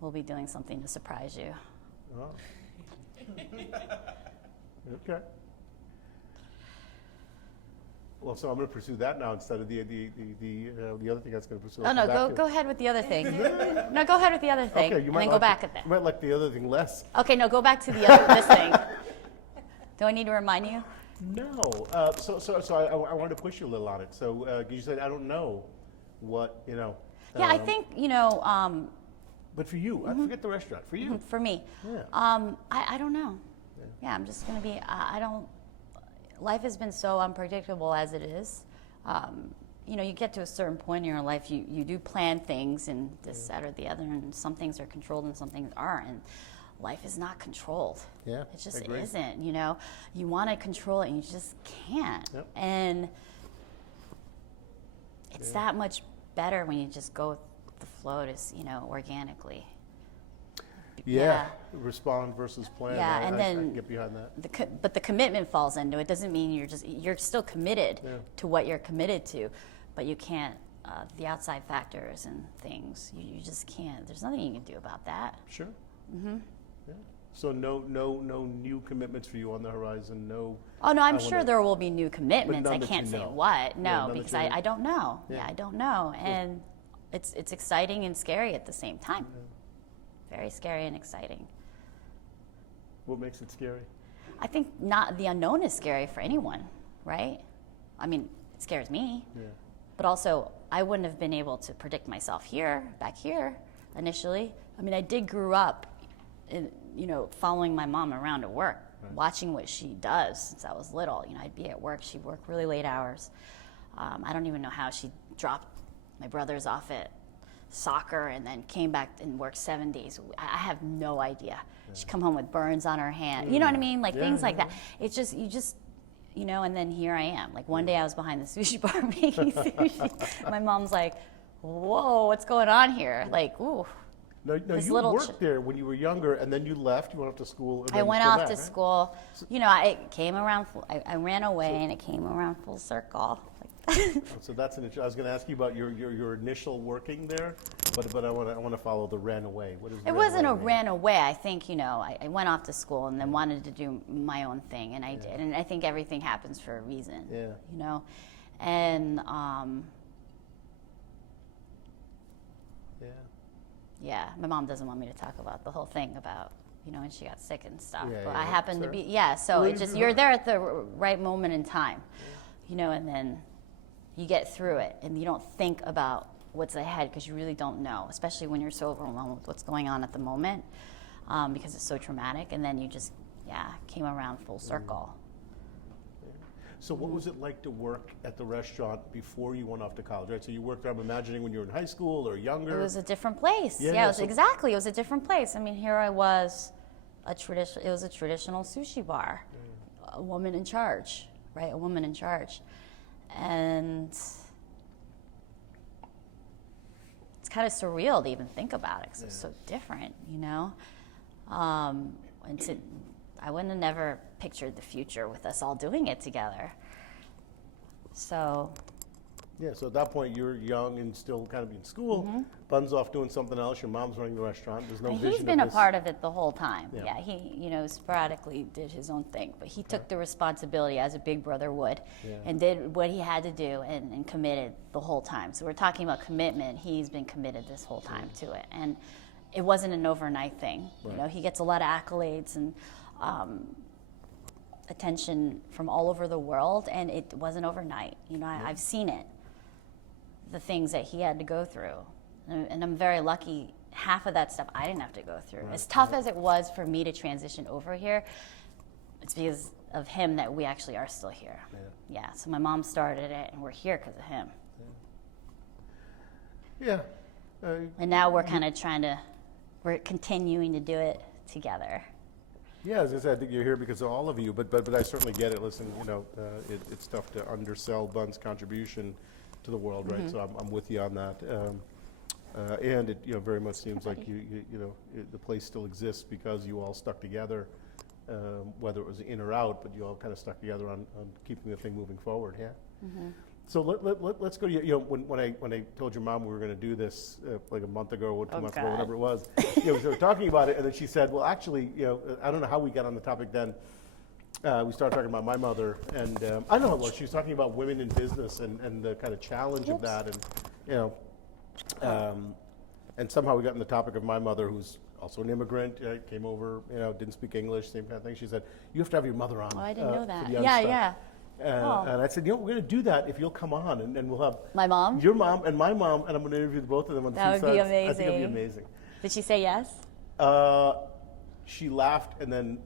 we'll be doing something to surprise you. Oh. Okay. Well, so I'm going to pursue that now instead of the other thing I was going to pursue. Oh, no, go ahead with the other thing. No, go ahead with the other thing, Okay, and then go back at that. You might like the other thing less. Okay, no, go back to this thing. Do I need to remind you? No. So I wanted to push you a little on it. So you said, I don't know what, Yeah, I think, But for you, I forget the restaurant. For you. for me, Yeah. I don't know. Yeah, I'm just going to be, I don't, life has been so unpredictable as it is. You get to a certain point in your life, you do plan things and this, that, or the other, and some things are controlled and some things aren't. And life is not controlled. Yeah, it just agreed. isn't. You want to control it and you just can't. Yep. And it's that much better when you just go with the flow, organically. Yeah. Respond versus plan. Yeah, and I then can get behind that. But the commitment falls into it. Doesn't mean you're still committed to what you're committed to, but you can't. The outside factors and things, you just can't. There's nothing you can do about that. Sure. Mm-hmm. Yeah. So no new commitments for you on the horizon. No. Oh no, I'm sure there will be new commitments. I can't say know. what. No, none because that you know. I don't know. Yeah. Yeah, I don't know, and it's exciting and scary at the same time. Very scary and exciting. What makes it scary? I think not the unknown is scary for anyone, right? I mean, it scares me. Yeah. But also, I wouldn't have been able to predict myself back here, initially. I mean, I did grow up, following my mom around at work, watching what she does since I was little. I'd be at work. She'd work really late hours. I don't even know how she dropped my brothers off at soccer and then came back and worked 7 days. I have no idea. Yeah. She'd come home with burns on her hand. You know what I mean? Things like that. It's just, and then here I am. One day I was behind the sushi bar making sushi. My mom's like, whoa, what's going on here? Ooh. No, you worked there when you were younger, and then you left. You went off to school. And I went off to school. I came around. I ran away, and it came around full circle. So that's an issue. I was going to ask you about your initial working there, but I want to follow the ran away. What is it? Wasn't a ran away. I think I went off to school and then wanted to do my own thing, and I did. And I think everything happens for a reason. Yeah. And yeah, my mom doesn't want me to talk about the whole thing about when she got sick and stuff. Yeah, but yeah, I happened to sure. be So it just you're there at the right moment in time, and then you get through it, and you don't think about what's ahead because you really don't know, especially when you're so overwhelmed with what's going on at the moment, because it's so traumatic. And then you just came around full circle. So what was it like to work at the restaurant before you went off to college, right? So you worked there, I'm imagining, when you were in high school or younger. It was a different place. Yeah, it was exactly. It was a different place. I mean, here I was, it was a traditional sushi bar, a woman in charge, right? A woman in charge. And it's kind of surreal to even think about it because it's so different, I wouldn't have never pictured the future with us all doing it together. So. Yeah, so at that point you're young and still kind of in school. Buns off doing something else. Your mom's running the restaurant. There's no vision. He's been a part of it the whole time. Yeah. Yeah, he sporadically did his own thing, but he took the responsibility as a big brother would, and did what he had to do and committed the whole time. So we're talking about commitment. He's been committed this whole time to it, and it wasn't an overnight thing. Right. He gets a lot of accolades and attention from all over the world, and it wasn't overnight. I've seen it. The things that he had to go through. And I'm very lucky, half of that stuff I didn't have to go through. Right. As tough as it was for me to transition over here, it's because of him that we actually are still here. Yeah, so my mom started it, and we're here because of him. Yeah. And now we're kind of we're continuing to do it together. Yeah, as I said, I think you're here because of all of you, but I certainly get it. Listen, it's tough to undersell Buns' contribution to the world, right? So I'm with you on that, and it very much seems like the place still exists because you all stuck together whether it was in or out, but you all kind of stuck together on keeping the thing moving forward. Yeah. So let's go to when I told your mom we were going to do this like a month ago or 2 months ago, whatever it was. We were talking about it, and then she said, "Well, actually, I don't know how we got on the topic then." We started talking about my mother, and I know what she was talking about women in business and the kind of challenge of that, and and somehow we got on the topic of my mother, who's also an immigrant, came over, didn't speak English, same kind of thing. She said, "You have to have your mother on." Oh, I didn't know that. for the young Yeah, stuff. yeah. And I said, we're going to do that if you'll come on, and we'll have My mom? your mom, and my mom, and I'm going to interview both of them on the That two would be sides. I think it'd be amazing. amazing. Did she say yes? She laughed and then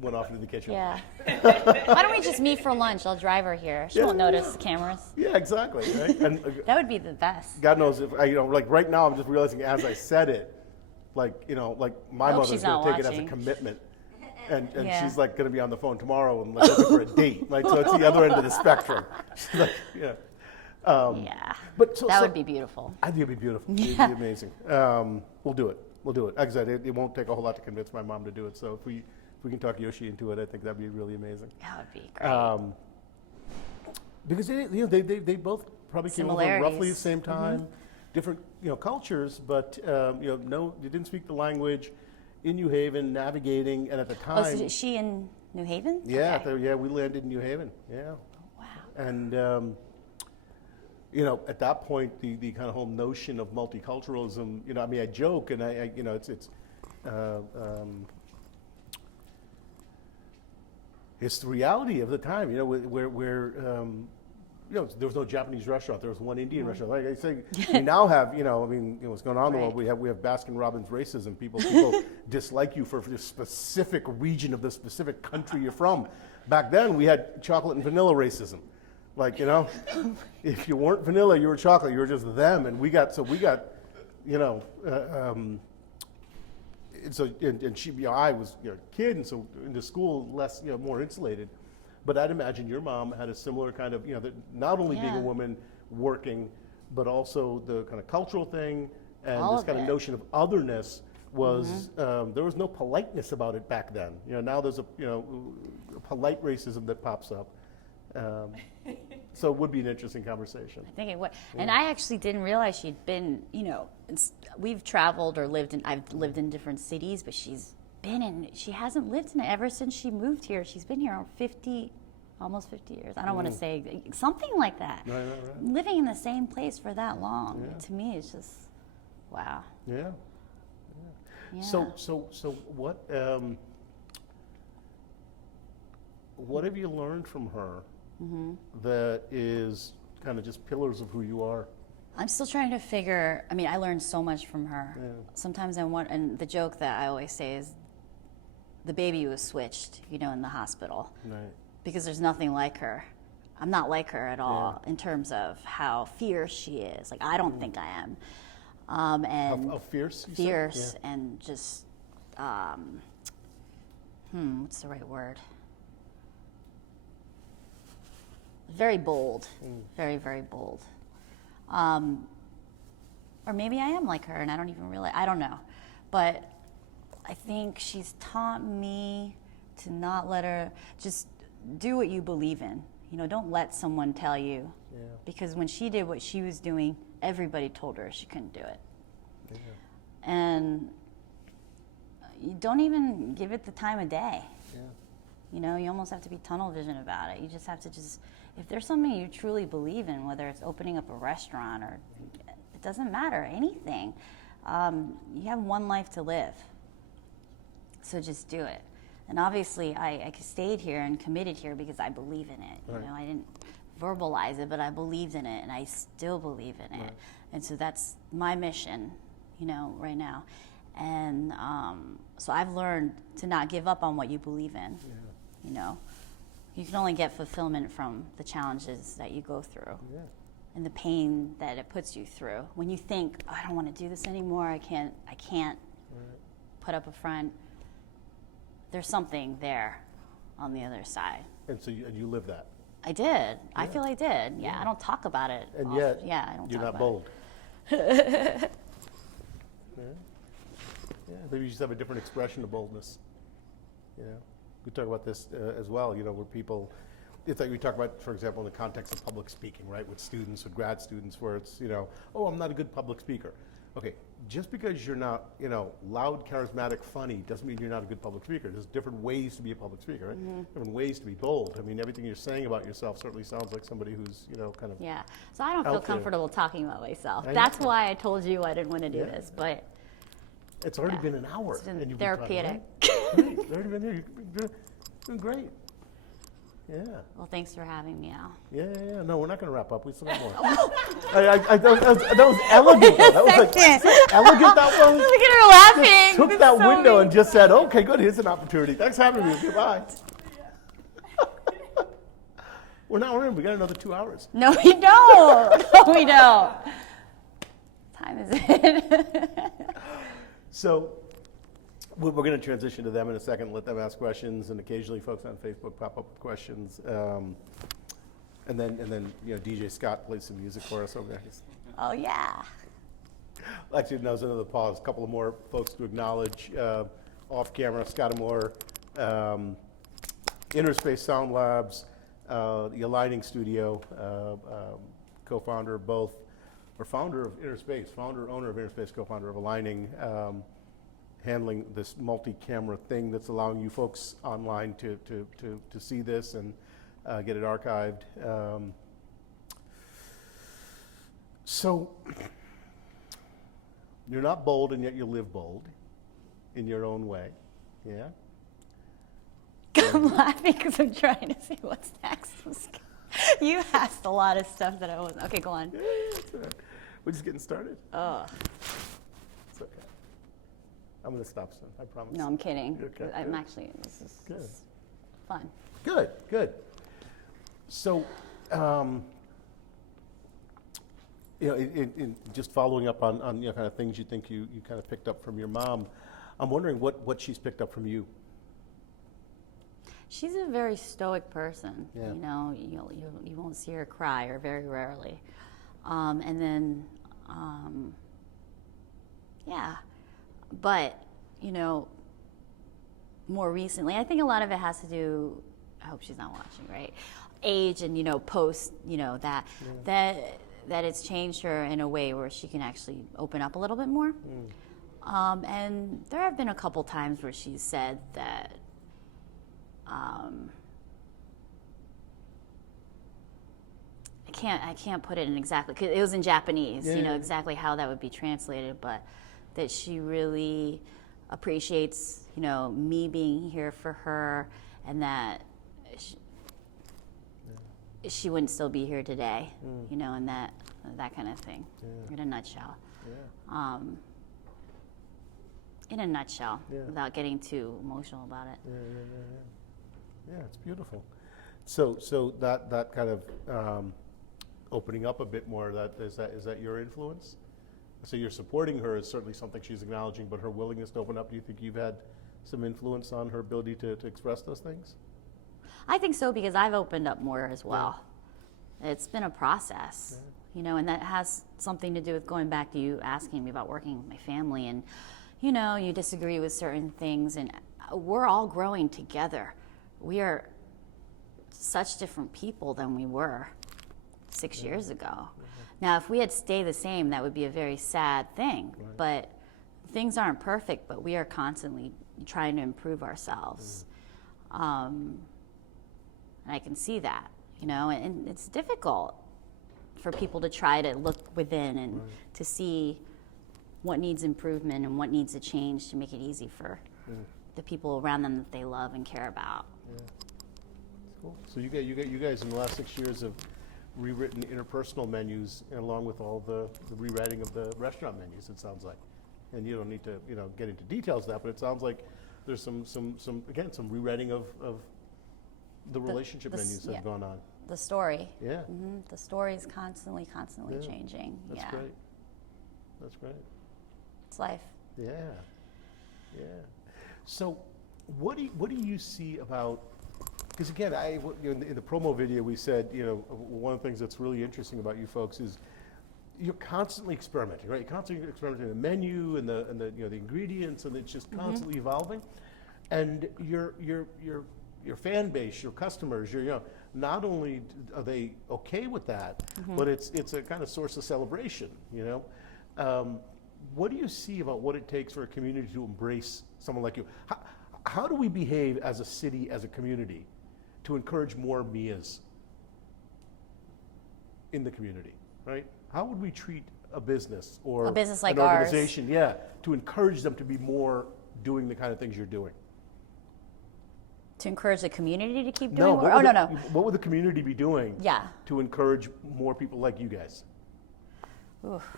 went off into the kitchen. Yeah. Why don't we just meet for lunch? I'll drive her here. She won't notice the cameras. Yeah, exactly. Right? And That would be the best. God knows if like right now, I'm just realizing as I said it, like my Hope mother's she's going not to take it as a watching. commitment. And Yeah. she's like going to be on the phone tomorrow and like looking for a date. Right? So it's the other end of the spectrum. She's like, yeah. Yeah. But That would be beautiful. I think it'd be beautiful. Yeah. It'd be amazing. We'll do it. We'll do it. Like I said, it won't take a whole lot to convince my mom to do it. So if we can talk Yoshi into it, I think that'd be really amazing. That would be great. Because they both probably came over roughly the Similarities. same time, different cultures, but no, they didn't speak the language. In New Haven, navigating, and at the Oh, time, so is she in New Haven? yeah, Okay. we landed in New Haven. Yeah. Wow. And at that point, the kind of whole notion of multiculturalism, I mean, I joke, and I it's the reality of the time, where there was no Japanese restaurant, there was one Indian restaurant. Like I say, we now have, what's going on in the world. We have Baskin-Robbins racism. People dislike you for this specific region of the specific country you're from. Back then, we had chocolate and vanilla racism. Like, if you weren't vanilla, you were chocolate. You were just them. And we got, and she, I was a kid, and so into school less, more insulated. But I'd imagine your mom had a similar kind of, not only being a Yeah. woman working, but also the kind of cultural thing and All this of kind of it. notion of otherness was, there was no politeness about it back then. Now there's a polite racism that pops up. So it would be an interesting conversation. I think it would. And I actually didn't realize she'd been, we've traveled or I've lived in different cities, but she hasn't lived in it ever since she moved here. She's been here almost 50 years. I don't want to say something like that. Right. Living in the same place for that long, to me, it's just, wow. Yeah. Yeah. So what have you learned from her that is kind of just pillars of who you are? I'm still trying to figure, I learned so much from her. Yeah. Sometimes and the joke that I always say is the baby was switched, in the hospital. Right. Because there's nothing like her. I'm not like her at all in terms of how fierce she is. Like, I don't think I am. And How fierce? You said? fierce and just, what's the right word? Very bold. Very, very bold. Or maybe I am like her and I don't even realize, I don't know. But I think she's taught me to not let her, just do what you believe in. Don't let someone tell you. Yeah. Because when she did what she was doing, everybody told her she couldn't do it. Yeah. And you don't even give it the time of day. Yeah. You almost have to be tunnel vision about it. You just have to if there's something you truly believe in, whether it's opening up a restaurant or it doesn't matter, anything, you have one life to live. So just do it. And obviously I stayed here and committed here because I believe in it. Right. I didn't verbalize it, but I believed in it and I still believe in it. Right. And so that's my mission, right now. And so I've learned to not give up on what you believe in. Yeah. You can only get fulfillment from the challenges that you go through Yeah. and the pain that it puts you through. When you think, I don't want to do this anymore, I can't Right. put up a front, there's something there on the other side. And so you live that. I did. I feel I did. Yeah, I don't talk about it. And yet, I don't you're talk not about bold. Yeah. Maybe you just have a different expression of boldness. We talk about this as well, you know, where people, it's like we talk about, for example, in the context of public speaking, right, with students, with grad students, where it's, you know, oh, I'm not a good public speaker. Okay, just because you're not, you know, loud, charismatic, funny, doesn't mean you're not a good public speaker. There's different ways to be a public speaker, right? Different ways to be bold. I mean, everything you're saying about yourself certainly sounds like somebody who's, you know, kind of. Yeah. So I don't feel out there. comfortable talking about myself. I That's know. why I told you I didn't want to do Yeah. this, but It's already Yeah. been an hour. It's been and you've been talking, therapeutic. right? Great, you've already been there. You're doing great. Yeah. well, thanks for having me, Al. Yeah. No, we're not going to wrap up. We still have more. that was elegant. That was like, elegant that was. Look at her laughing. Took It's that so window mean. and just said, okay, good, here's an opportunity. Thanks for having me. Goodbye. We're not in. We got another 2 hours. No, we don't. No, we don't. Time is it? So we're going to transition to them in a second, let them ask questions, and occasionally folks on Facebook pop up with questions. And then you know, DJ Scott plays some music for us over there. Oh, yeah. Actually, no, there's another pause. A couple of more folks to acknowledge off camera. Scott Moore, Inner Space Sound Labs, the Aligning Studio, co-founder of both, or founder of Inner Space, owner of Inner Space, co-founder of Aligning, handling this multi-camera thing that's allowing you folks online to see this and get it archived. So you're not bold, and yet you live bold in your own way. Yeah? I'm laughing because I'm trying to see what's next. You asked a lot of stuff that I wasn't. Okay, go on. Yeah, it's all right. We're just getting started. Oh, It's okay. I'm going to stop soon, I promise. no, I'm kidding. Okay, I'm good. actually, this is Good. fun. Good. So, you know, in just following up on you know, kind of things you think you kind of picked up from your mom, I'm wondering what she's picked up from you. She's a very stoic person. Yeah. You know, you won't see her cry, or very rarely. And then, yeah. But, you know, more recently, I think a lot of it has to do, I hope she's not watching, right? Age and, you know, post, you know, that it's changed her in a way where she can actually open up a little bit more. And there have been a couple times where she's said that, I can't put it in exactly, because it was in Japanese, you know, exactly how that would be translated, but that she really appreciates, you know, me being here for her, and that she wouldn't still be here today, you know, and that kind of thing, in a nutshell. In a nutshell, without getting too emotional about it. Yeah, it's beautiful. So that kind of opening up a bit more, is that your influence? So you're supporting her is certainly something she's acknowledging, but her willingness to open up, do you think you've had some influence on her ability to express those things? I think so, because I've opened up more as well. It's been a process, you know, and that has something to do with going back to you asking me about working with my family, and, you know, you disagree with certain things, and we're all growing together. We are such different people than we were 6 years ago. Now, if we had stayed the same, that would be a very sad thing, but things aren't perfect, but we are constantly trying to improve ourselves. And I can see that, you know, and it's difficult for people to try to look within and to see what needs improvement and what needs to change to make it easy for the people around them that they love and care about. Cool. So you guys in the last 6 years have rewritten interpersonal menus, along with all the rewriting of the restaurant menus, it sounds like. And you don't need to, you know, get into details of that, but it sounds like there's some rewriting of the relationship menus that have gone on. The story. Yeah. The story is constantly changing. That's great. That's great. It's life. Yeah. So, what do you see about? Because again, in the promo video we said, you know, one of the things that's really interesting about you folks is you're constantly experimenting, right? You're constantly experimenting with the menu and the you know, the ingredients, and it's just constantly evolving. And your fan base, your customers, not only are they okay with that, but it's a kind of source of celebration, What do you see about what it takes for a community to embrace someone like you? How do we behave as a city, as a community, to encourage more Miyas in the community, right? How would we treat a business or a business like an ours? Organization, to encourage them to be more doing the kind of things you're doing? To encourage the community to keep doing? No. What would the community be doing to encourage more people like you guys? Oof.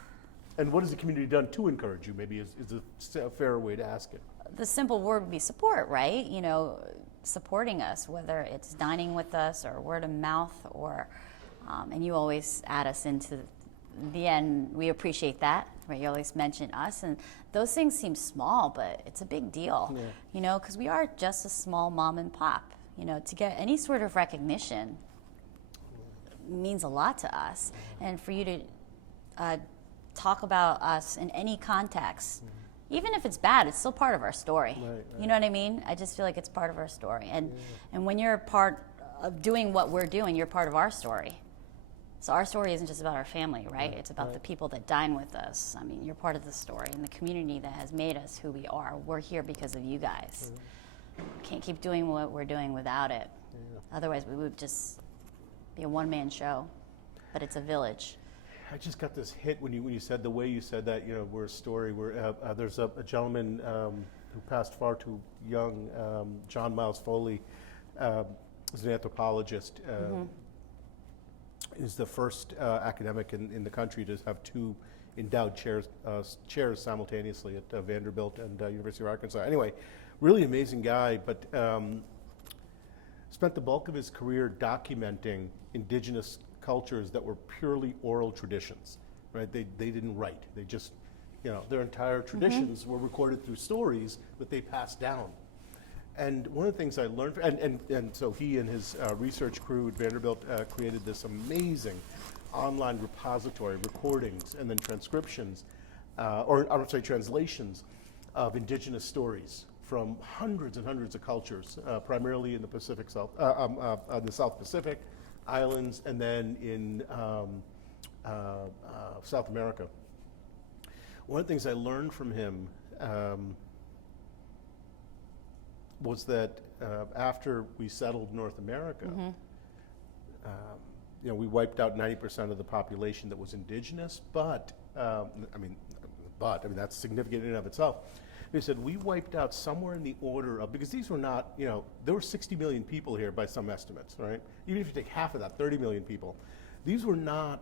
And what has the community done to encourage you, maybe is a fairer way to ask it? The simple word would be support, right? Supporting us, whether it's dining with us or word of mouth, or, and you always add us into the end. We appreciate that, right? You always mention us, and those things seem small, but it's a big deal, because we are just a small mom and pop. To get any sort of recognition means a lot to us, and for you to talk about us in any context, even if it's bad, it's still part of our story. Right. You know what I mean? I just feel like it's part of our story. And when you're part of doing what we're doing, you're part of our story. So our story isn't just about our family, right? It's about the people that dine with us. I mean, you're part of the story and the community that has made us who we are. We're here because of you guys. We can't keep doing what we're doing without it. Otherwise, we would just be a one-man show. But it's a village. I just got this hit when you said the way you said that. We're a story. There's a gentleman who passed far too young, John Miles Foley, is an anthropologist. Is the first academic in the country to have two endowed chairs simultaneously at Vanderbilt and University of Arkansas. Anyway, really amazing guy, but spent the bulk of his career documenting indigenous cultures that were purely oral traditions, right? They didn't write. They just, their entire traditions were recorded through stories that they passed down. And one of the things I learned, and so he and his research crew at Vanderbilt created this amazing online repository, recordings and then transcriptions, translations of indigenous stories from hundreds and hundreds of cultures, primarily in the the South Pacific Islands, and then in South America. One of the things I learned from him was that after we settled North America, we wiped out 90% of the population that was indigenous, but that's significant in and of itself. They said we wiped out somewhere in the order of, because these were not, there were 60 million people here by some estimates, right? Even if you take half of that, 30 million people. These were not,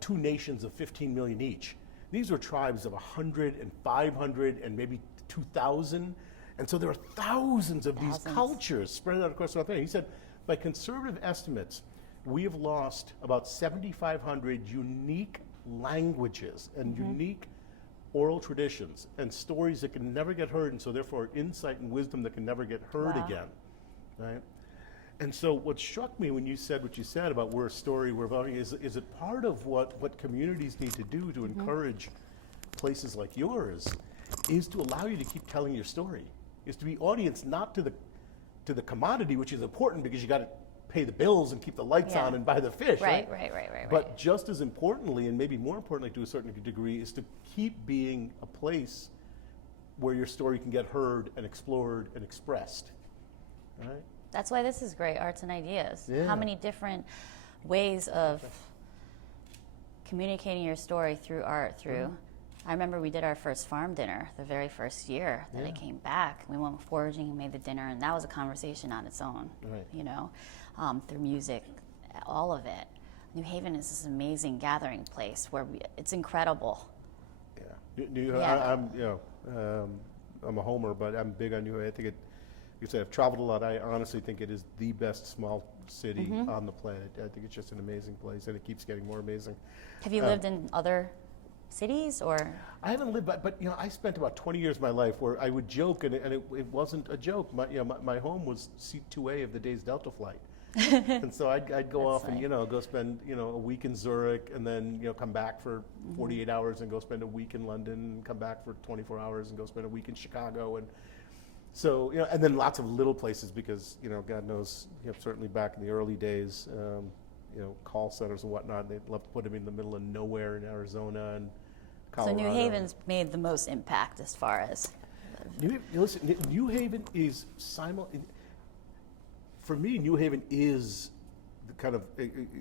two nations of 15 million each. These were tribes of 100 and 500 and maybe 2,000. And so there are thousands of these cultures spread out across North America. He said, by conservative estimates, we have lost about 7,500 unique languages and unique oral traditions and stories that can never get heard, and so therefore insight and wisdom that can never get heard again, right? And so what struck me when you said what you said about we're a story, we're valuing, is it part of what communities need to do to encourage places like yours is to allow you to keep telling your story, is to be audience not to the commodity, which is important because you got to pay the bills and keep the lights on and buy the fish, right? Right. But just as importantly, and maybe more importantly to a certain degree, is to keep being a place where your story can get heard and explored and expressed, right? That's why this is great, Arts and Ideas. Yeah. How many different ways of communicating your story through art, I remember we did our first farm dinner the very first year that I came back. We went foraging and made the dinner, and that was a conversation on its own, through music, all of it. New Haven is this amazing gathering place where it's incredible. I'm a homer, but I'm big on New Haven. I think you said I've traveled a lot. I honestly think it is the best small city on the planet. I think it's just an amazing place, and it keeps getting more amazing. Have you lived in other cities, or? I haven't lived, but I spent about 20 years of my life where I would joke, and it wasn't a joke. My home was seat 2A of the day's Delta flight, and so I'd go off and go spend a week in Zurich, and then come back for 48 hours and go spend a week in London, and come back for 24 hours and go spend a week in Chicago, and So, and then lots of little places because, God knows, certainly back in the early days, call centers and whatnot, they'd love to put them in the middle of nowhere in Arizona and Colorado. So New Haven's made the most impact as far as. Listen, New Haven is for me, New Haven is the kind of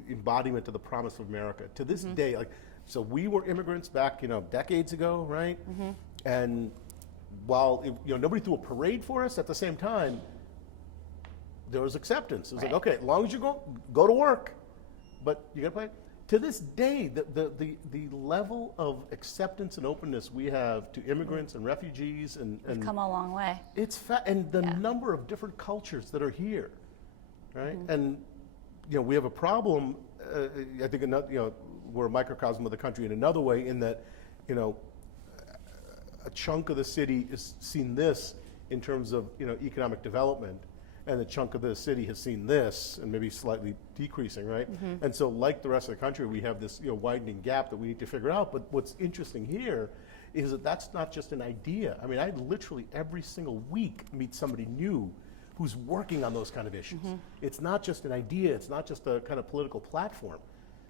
embodiment of the promise of America. To this day, so we were immigrants back, decades ago, right? And while nobody threw a parade for us, at the same time, there was acceptance. It was like, okay, as long as you go to work, but you got to play. To this day, the level of acceptance and openness we have to immigrants and refugees and We've come a long way. It's and the number of different cultures that are here, right? And we have a problem. I think we're a microcosm of the country in another way, in that a chunk of the city has seen this in terms of economic development, and the chunk of the city has seen this and maybe slightly decreasing, right? And so, like the rest of the country, we have this widening gap that we need to figure out. But what's interesting here is that that's not just an idea. I mean, I literally every single week meet somebody new who's working on those kind of issues. It's not just an idea. It's not just a kind of political platform.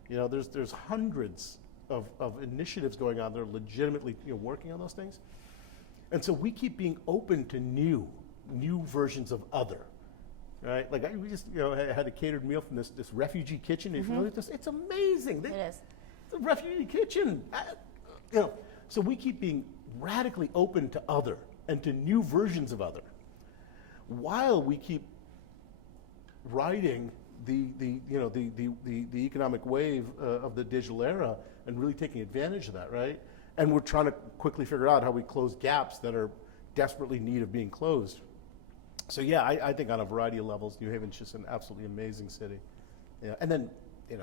There's hundreds of initiatives going on that are legitimately working on those things. And so we keep being open to new versions of other, right? Like we just had a catered meal from this refugee kitchen. If you know this, it's amazing. It is. The refugee kitchen. So we keep being radically open to other and to new versions of other, while we keep riding the economic wave of the digital era and really taking advantage of that, right? And we're trying to quickly figure out how we close gaps that are desperately in need of being closed. So yeah, I think on a variety of levels, New Haven's just an absolutely amazing city. And then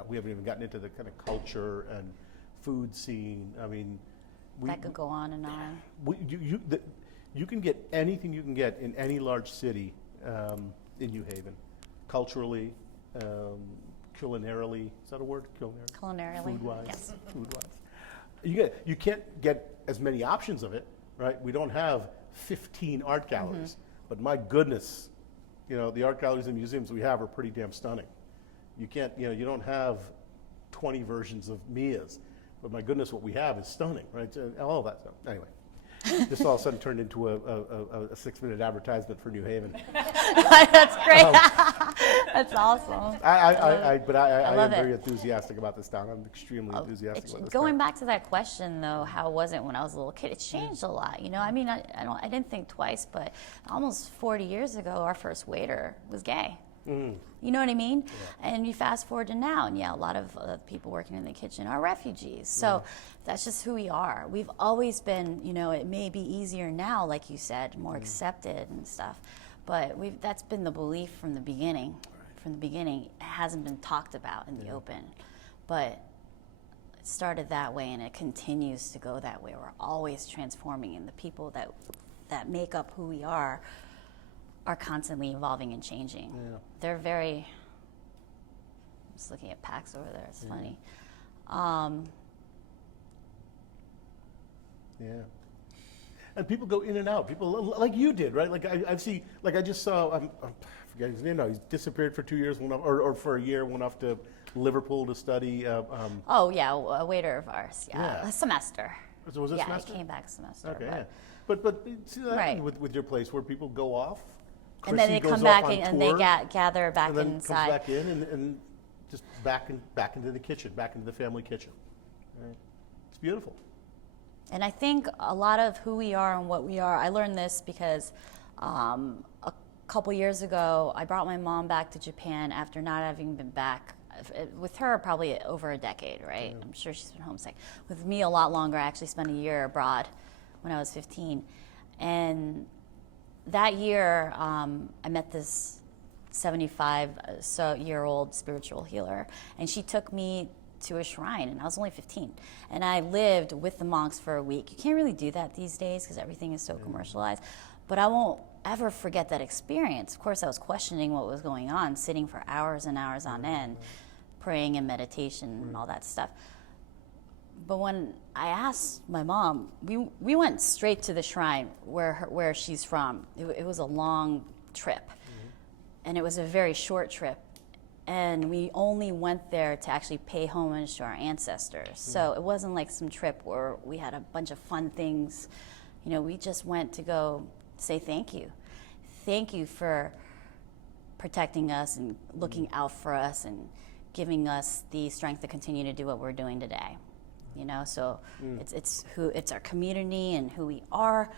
we haven't even gotten into the kind of culture and food scene. I mean, That could go on and on. You can get anything you can get in any large city in New Haven, culturally, culinarily. Is that a word? Culinarily. Food-wise. Yes. Food-wise. You can't get as many options of it, right? We don't have 15 art galleries, but my goodness, the art galleries and museums we have are pretty damn stunning. You can't, you don't have 20 versions of Miyas, but my goodness, what we have is stunning, right? All that stuff. Anyway. This all of a sudden turned into a 6-minute advertisement for New Haven. That's great. That's awesome. I am love very it. enthusiastic about this town. I'm extremely enthusiastic about this Going town. back to that question, though, how was it when I was a little kid? It's changed a lot. I mean, I didn't think twice, but almost 40 years ago, our first waiter was gay. You know what I mean? Yeah. And you fast forward to now, and a lot of people working in the kitchen are refugees. So that's just who we are. We've always been, it may be easier now, like you said, more accepted and stuff, but that's been the belief from the beginning. Right. From the beginning, it hasn't been talked about in the open, but it started that way, and it continues to go that way. We're always transforming, and the people that make up who we are constantly evolving and changing. Yeah. They're very, I'm just looking at Pax over there, it's funny. And people go in and out. People like you did, right? Like I just saw, I forget his name now, he's disappeared for 2 years, or for a year, went off to Liverpool to study. A waiter of ours, a semester. So was it a semester? Yeah, he came back a semester. Okay, but see that right. with your place where people go off, and then they come back and they gather back and then inside. Comes back in and just back into the kitchen, back into the family kitchen. Right? It's beautiful. And I think a lot of who we are and what we are, I learned this because a couple years ago, I brought my mom back to Japan after not having been back with her probably over a decade, right? I'm sure she's been homesick. With me a lot longer. I actually spent a year abroad when I was 15. And that year, I met this 75-year-old spiritual healer, and she took me to a shrine, and I was only 15. And I lived with the monks for a week. You can't really do that these days because everything is so commercialized, but I won't ever forget that experience. Of course, I was questioning what was going on, sitting for hours and hours on end, praying and meditation and all that stuff. But when I asked my mom, we went straight to the shrine where she's from. It was a long trip, and it was a very short trip. And we only went there to actually pay homage to our ancestors. So it wasn't like some trip where we had a bunch of fun things. You know, we just went to go say thank you. Thank you for protecting us and looking out for us and giving us the strength to continue to do what we're doing today. You know, so it's our community and who we are,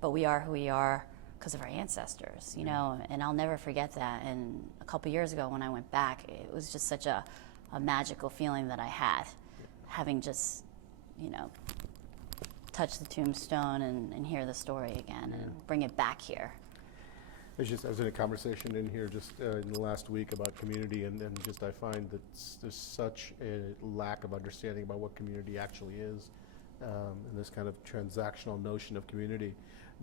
but we are who we are because of our ancestors, you know, and I'll never forget that. And a couple years ago when I went back, it was just such a magical feeling that I had, having just, you know, touch the tombstone and hear the story again and bring it back here. I was in a conversation in here just in the last week about community, and just I find that there's such a lack of understanding about what community actually is, and this kind of transactional notion of community.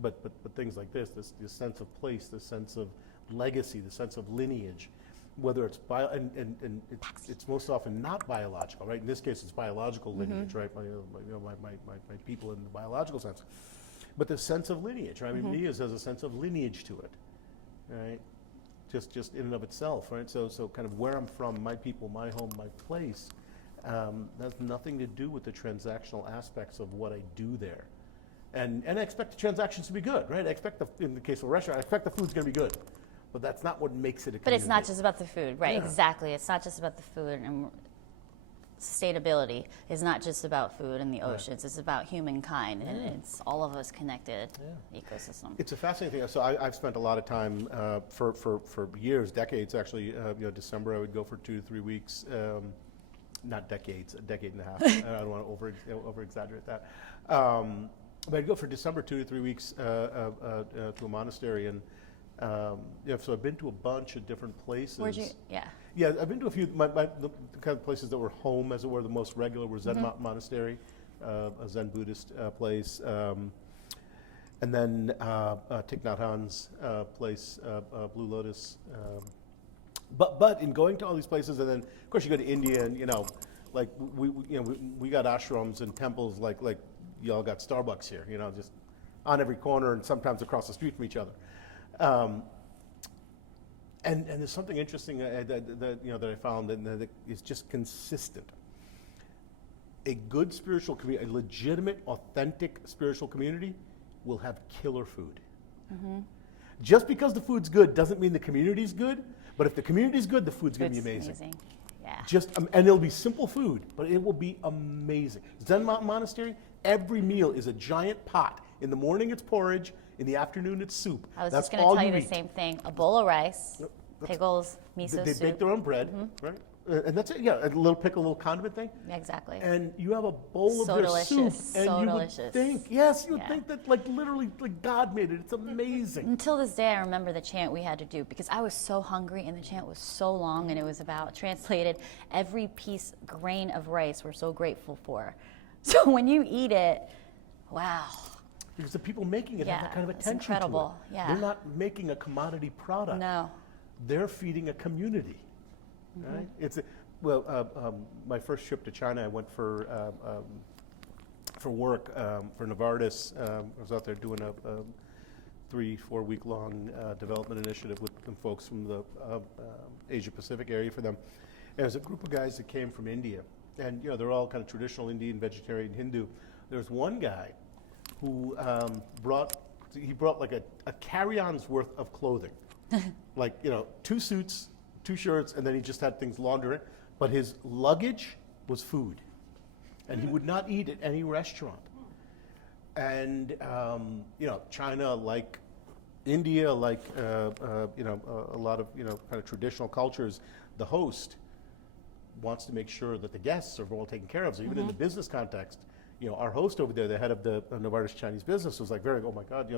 But things like this sense of place, this sense of legacy, the sense of lineage, whether it's it's most often not biological, right? In this case, it's biological lineage, right? My people in the biological sense, but the sense of lineage, right? I mean, Miya's has a sense of lineage to it, right? Just in and of itself, right? So kind of where I'm from, my people, my home, my place, has nothing to do with the transactional aspects of what I do there. And I expect the transactions to be good, right? I expect in the case of a restaurant, I expect the food's going to be good, but that's not what makes it a community. But it's not just about the food, right? Yeah. Exactly. It's not just about the food, and sustainability is not just about food and the oceans. It's about humankind, and it's all of us connected ecosystem. It's a fascinating thing. So I've spent a lot of time for years, decades actually. You know, December I would go for 2 to 3 weeks. Not decades, a decade and a half. I don't want to over exaggerate that. But I'd go for December 2 to 3 weeks to a monastery, and so I've been to a bunch of different places. Where'd you? Yeah. Yeah, I've been to a few. The kind of places that were home, as it were, the most regular were Zen Monastery, a Zen Buddhist place, and then Thich Nhat Hanh's place, Blue Lotus. But in going to all these places, and then of course you go to India, and like we got ashrams and temples like y'all got Starbucks here, just on every corner and sometimes across the street from each other. And there's something interesting that I found that is just consistent. A good spiritual community, a legitimate, authentic spiritual community, will have killer food. Just because the food's good doesn't mean the community's good. But if the community's good, the food's going to be amazing. Yeah. And it'll be simple food, but it will be amazing. Zen Monastery, every meal is a giant pot. In the morning, it's porridge. In the afternoon, it's soup. I was That's just going to tell you the eat. same thing. A bowl of rice, pickles, miso soup. They bake their own bread, right? And that's it. Yeah, a little pickle, a little condiment thing. Exactly. And you have a bowl So of their delicious, soup, and so you delicious. would think, yes, you would Yeah. think that literally God made it. It's amazing. Until this day, I remember the chant we had to do because I was so hungry and the chant was so long, and it was about, translated, every grain of rice we're so grateful for. So when you eat it, wow. Because the people making it have that kind of it's attention incredible. to it. Yeah. They're not making a commodity product. No. They're feeding a community. Right? My first trip to China, I went for work for Novartis. I was out there doing a 3-4 week long development initiative with some folks from the Asia Pacific area for them. And there's a group of guys that came from India, and they're all kind of traditional Indian, vegetarian, Hindu. There's one guy who brought like a carry-on's worth of clothing, like 2 suits, 2 shirts, and then he just had things laundered. But his luggage was food, and he would not eat at any restaurant. And China, like India, like a lot of kind of traditional cultures, the host wants to make sure that the guests are well taken care of. So even in the business context, our host over there, the head of the Novartis Chinese business, was like oh my God,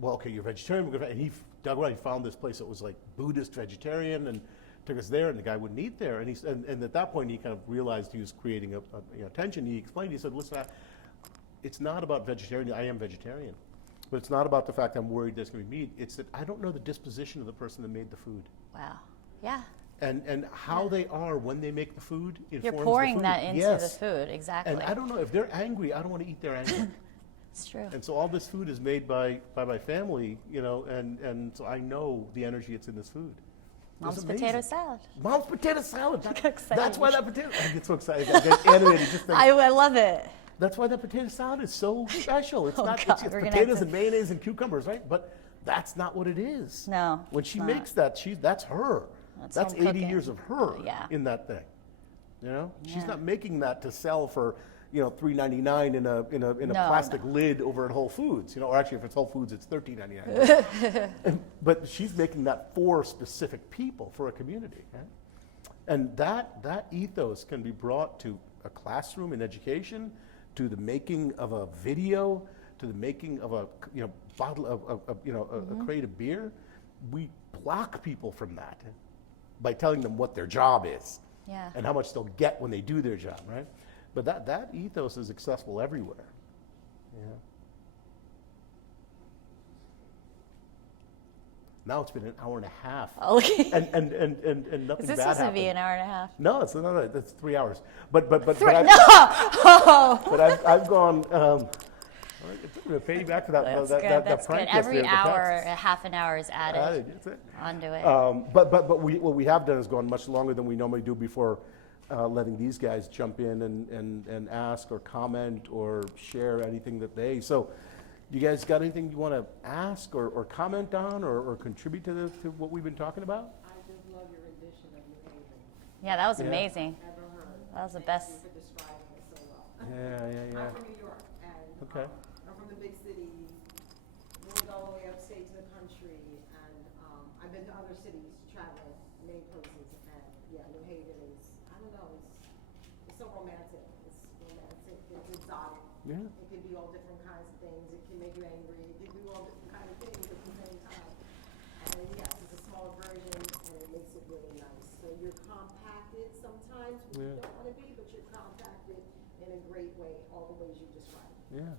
well, okay, you're vegetarian, and he dug around, he found this place that was like Buddhist vegetarian, and took us there, and the guy wouldn't eat there, and at that point he kind of realized he was creating a tension. He explained, he said, listen, it's not about vegetarian, I am vegetarian, but it's not about the fact I'm worried there's going to be meat, it's that I don't know the disposition of the person that made the food. Wow. Yeah. and how they are when they make the food informs You're the pouring food. that into Yes. the food, exactly. And I don't know, if they're angry, I don't want to eat their anger. It's true. And so all this food is made by my family, and so I know the energy that's in this food. Mom's It's amazing. potato salad. Mom's potato salad. get excited. That's why that potato. I get so excited. I get animated. Just think, I love it. that's why that potato salad is so special. It's Oh, not. God, It's we're gonna have potatoes to- and mayonnaise and cucumbers, right? But that's not what it is. No, When it's she not. makes that, that's her. That's That's home 80 cooking. years of her Yeah. in that thing. She's Yeah. not making that to sell for $3.99 in a No, plastic lid over at Whole Foods. Or actually, if it's Whole Foods, it's $13.99. But she's making that for specific people, for a community. Right? And that ethos can be brought to a classroom in education, to the making of a video, to the making of a bottle of a crate of beer. We block people from that by telling them what their job is Yeah. and how much they'll get when they do their job, right? But that ethos is accessible everywhere. Yeah. Now it's been an hour and a half, Okay. and nothing Is this bad supposed to be happened. an hour and a half? No, it's 3 hours. But No! I've gone. I'm going to pay you back for that. That's that, good. that, That's that prank good. Every yesterday with the hour, texts. a half an hour is added That's it. onto it. But what we have done is gone much longer than we normally do before letting these guys jump in and ask or comment or share anything that they. So, you guys got anything you want to ask or comment on or contribute to what we've been talking about? I just love your rendition of New Haven. Yeah, that was Yeah. amazing. Ever heard. That was the Thank best. you for describing it so well. Yeah. I'm from New York, and Okay. I'm from the big city. Moved all the way upstate to the country, and I've been to other cities, traveling many places, and yeah, New Haven is, I don't know, it's so romantic. It's romantic. It's exotic. Yeah. It can be all different kinds of things. It can make you angry. It can do all different kinds of things at the same time. And yes, it's a smaller version, and it makes it really nice. So you're compacted sometimes when you Yeah. don't want to be, but you're compacted in a great way, all the ways you described. Yeah.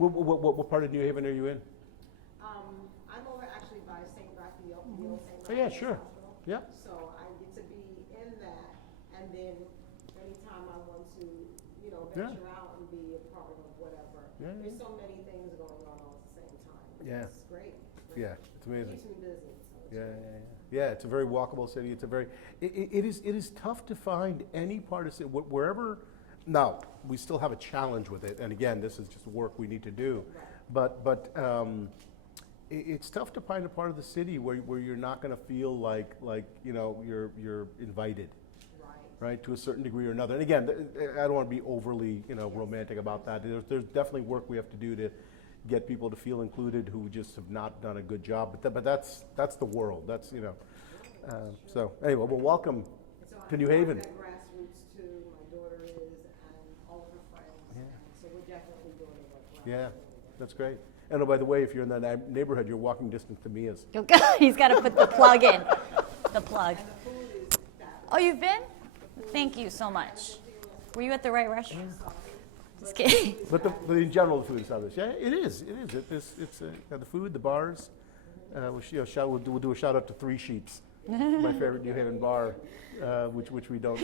What part of New Haven are you in? I'm over actually by St. Raphael, the old St. Oh, yeah, Raphael's sure. Hospital. Yeah. So I get to be in that, and then anytime I want to, venture out and be a part of whatever. Yeah. There's so many things going on all at the same time. Yeah. It's great. Yeah, it's It amazing. keeps me busy. So it's Yeah. great. Yeah, it's a very walkable city. It's a very, it is tough to find any part of city, wherever, now, we still have a challenge with it, and again, this is just work we need to do. But it's tough to find a part of the city where you're not gonna feel like you're invited, right, to a certain degree or another. And again, I don't wanna be overly, romantic about that. There's definitely work we have to do to get people to feel included who just have not done a good job. But that's the world. That's so anyway, well, welcome So to New I'm Haven. at grassroots too. My daughter is, and all of her friends. Yeah. And so we're definitely doing the work. Yeah, that's great. And oh, by the way, if you're in that neighborhood, you're walking distance to Miya's. He's got to put the plug in. The plug. And the food is fabulous. Oh, you've been? Thank you so much. Were you at the right restaurant? Just kidding. But in general, the food is fabulous. Yeah, it is. It's the food, the bars. We'll do a shout out to Three Sheets, my favorite New Haven bar, which we don't.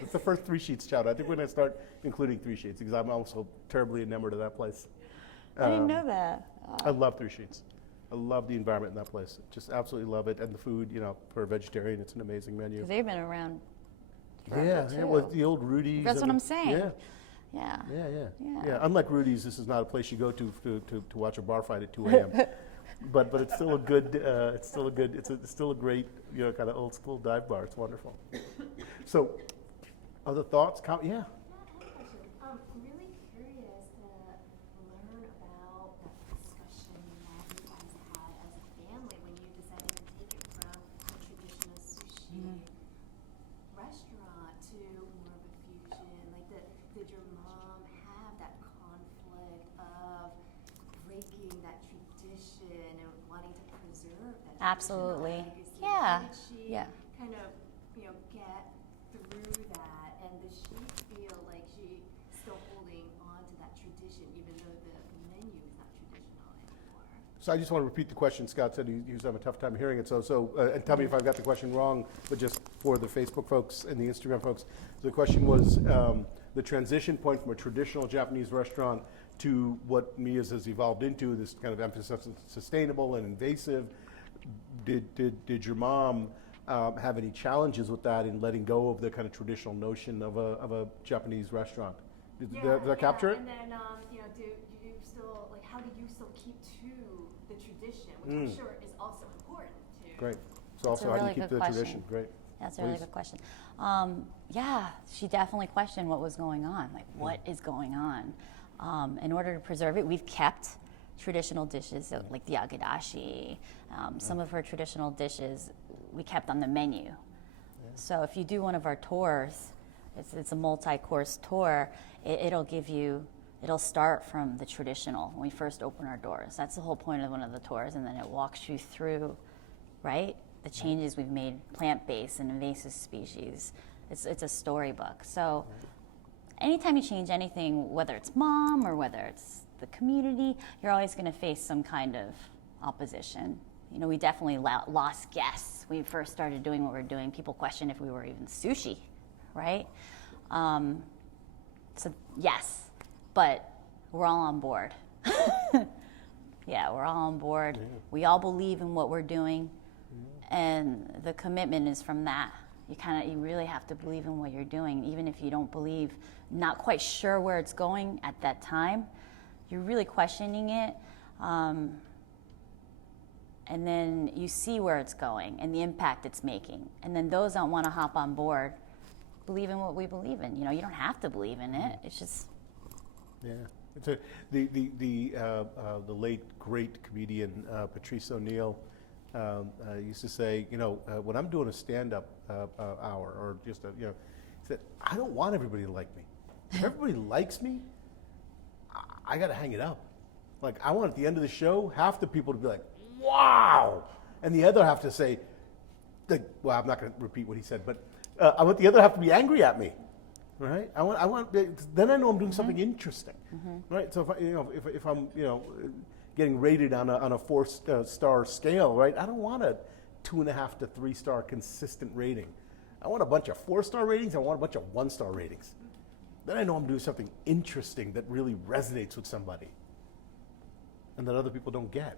It's the first Three Sheets shout out. I think we're going to start including Three Sheets because I'm also terribly enamored of that place. I didn't know that. I love Three Sheets. I love the environment in that place. Just absolutely love it, and the food. For a vegetarian, it's an amazing menu. They've been around. Yeah, too. well, the old Rudy's. That's what and I'm saying. Yeah. Yeah. Yeah. Unlike Rudy's, this is not a place you go to watch a bar fight at 2 a.m. but it's still a good. It's still a great kind of old school dive bar. It's wonderful. So, other thoughts? Yeah. I'm really curious to learn about that discussion that you guys had as a family when you decided to take it from a traditional sushi restaurant to more of a fusion. Like, did your mom have that conflict of breaking that tradition and wanting to preserve that Absolutely. legacy? Yeah. How did she kind of, get through that? And does she feel like she's still holding on to that tradition even though the menu is not traditional anymore? So I just want to repeat the question. Scott said he was having a tough time hearing it. And tell me if I've got the question wrong, but just for the Facebook folks and the Instagram folks. The question was the transition point from a traditional Japanese restaurant to what Miya's has evolved into, this kind of emphasis on sustainable and invasive. Did your mom have any challenges with that in letting go of the kind of traditional notion of a Japanese restaurant? Did that capture it? And then, do you still, like, how do you still keep to the tradition, which I'm sure is also important too. Great. So also, how do you keep the tradition? Great. That's a really good question. Yeah, she definitely questioned what was going on. Like, what is going on? In order to preserve it, we've kept traditional dishes like the agadashi. Some of her traditional dishes we kept on the menu. Yeah. So if you do one of our tours, it's a multi-course tour, it'll start from the traditional when we first open our doors. That's the whole point of one of the tours, and then it walks you through, right, the changes we've made, plant-based and invasive species. It's a storybook. So anytime you change anything, whether it's mom or whether it's the community, you're always going to face some kind of opposition. We definitely lost guests when we first started doing what we're doing. People questioned if we were even sushi, right? So yes, but we're all on board. Yeah, we're all on board. Yeah. We all believe in what we're doing, and the commitment is from that. You really have to believe in what you're doing, even if you don't believe, not quite sure where it's going at that time. You're really questioning it, and then you see where it's going and the impact it's making. And then those that want to hop on board believe in what we believe in. You don't have to believe in it. It's just the late great comedian Patrice O'Neill used to say, when I'm doing a stand-up hour or just he said, I don't want everybody to like me. If everybody likes me, I got to hang it up. Like, I want at the end of the show, half the people to be like, wow, and the other half to say, well, I'm not going to repeat what he said, but I want the other half to be angry at me, right? I want. Then I know I'm doing something interesting, right? So if I'm getting rated on a 4-star scale, right? I don't want a 2.5 to 3-star consistent rating. I want a bunch of 4-star ratings. I want a bunch of 1-star ratings. Then I know I'm doing something interesting that really resonates with somebody, and that other people don't get.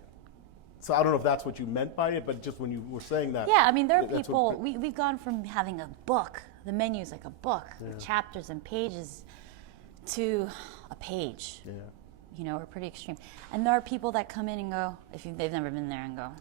So I don't know if that's what you meant by it, but just when you were saying that. Yeah, I mean, there are people, we've gone from having a book, the menu's like a book, with chapters and pages, to a page. Yeah. We're pretty extreme. And there are people that come in and go, they've never been there, and go,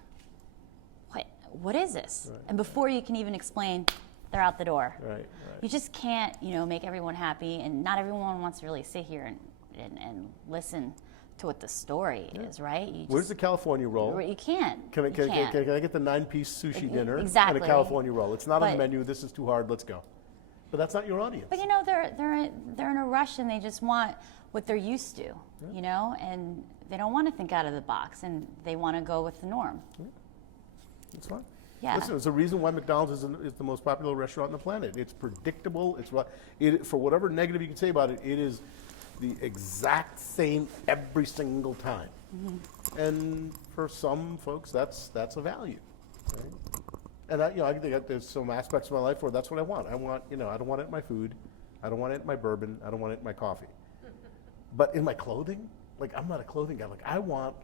what is this? Right. And before you can even explain, they're out the door. Right. You just can't, make everyone happy, and not everyone wants to really sit here and listen to what the story is, right? Where's the California roll? You can't. Can I get the 9-piece sushi dinner exactly. and a California roll? It's not on the menu. This is too hard. Let's go. But that's not your audience. But they're in a rush, and they just want what they're used to, and they don't want to think out of the box, and they want to go with the norm. That's fine. Yeah. Listen, there's a reason why McDonald's is the most popular restaurant on the planet. It's predictable. For whatever negative you can say about it, it is the exact same every single time. And for some folks, that's a value. Right? And I think there's some aspects of my life where that's what I want. I don't want it in my food. I don't want it in my bourbon. I don't want it in my coffee. But in my clothing, I'm not a clothing guy. I want,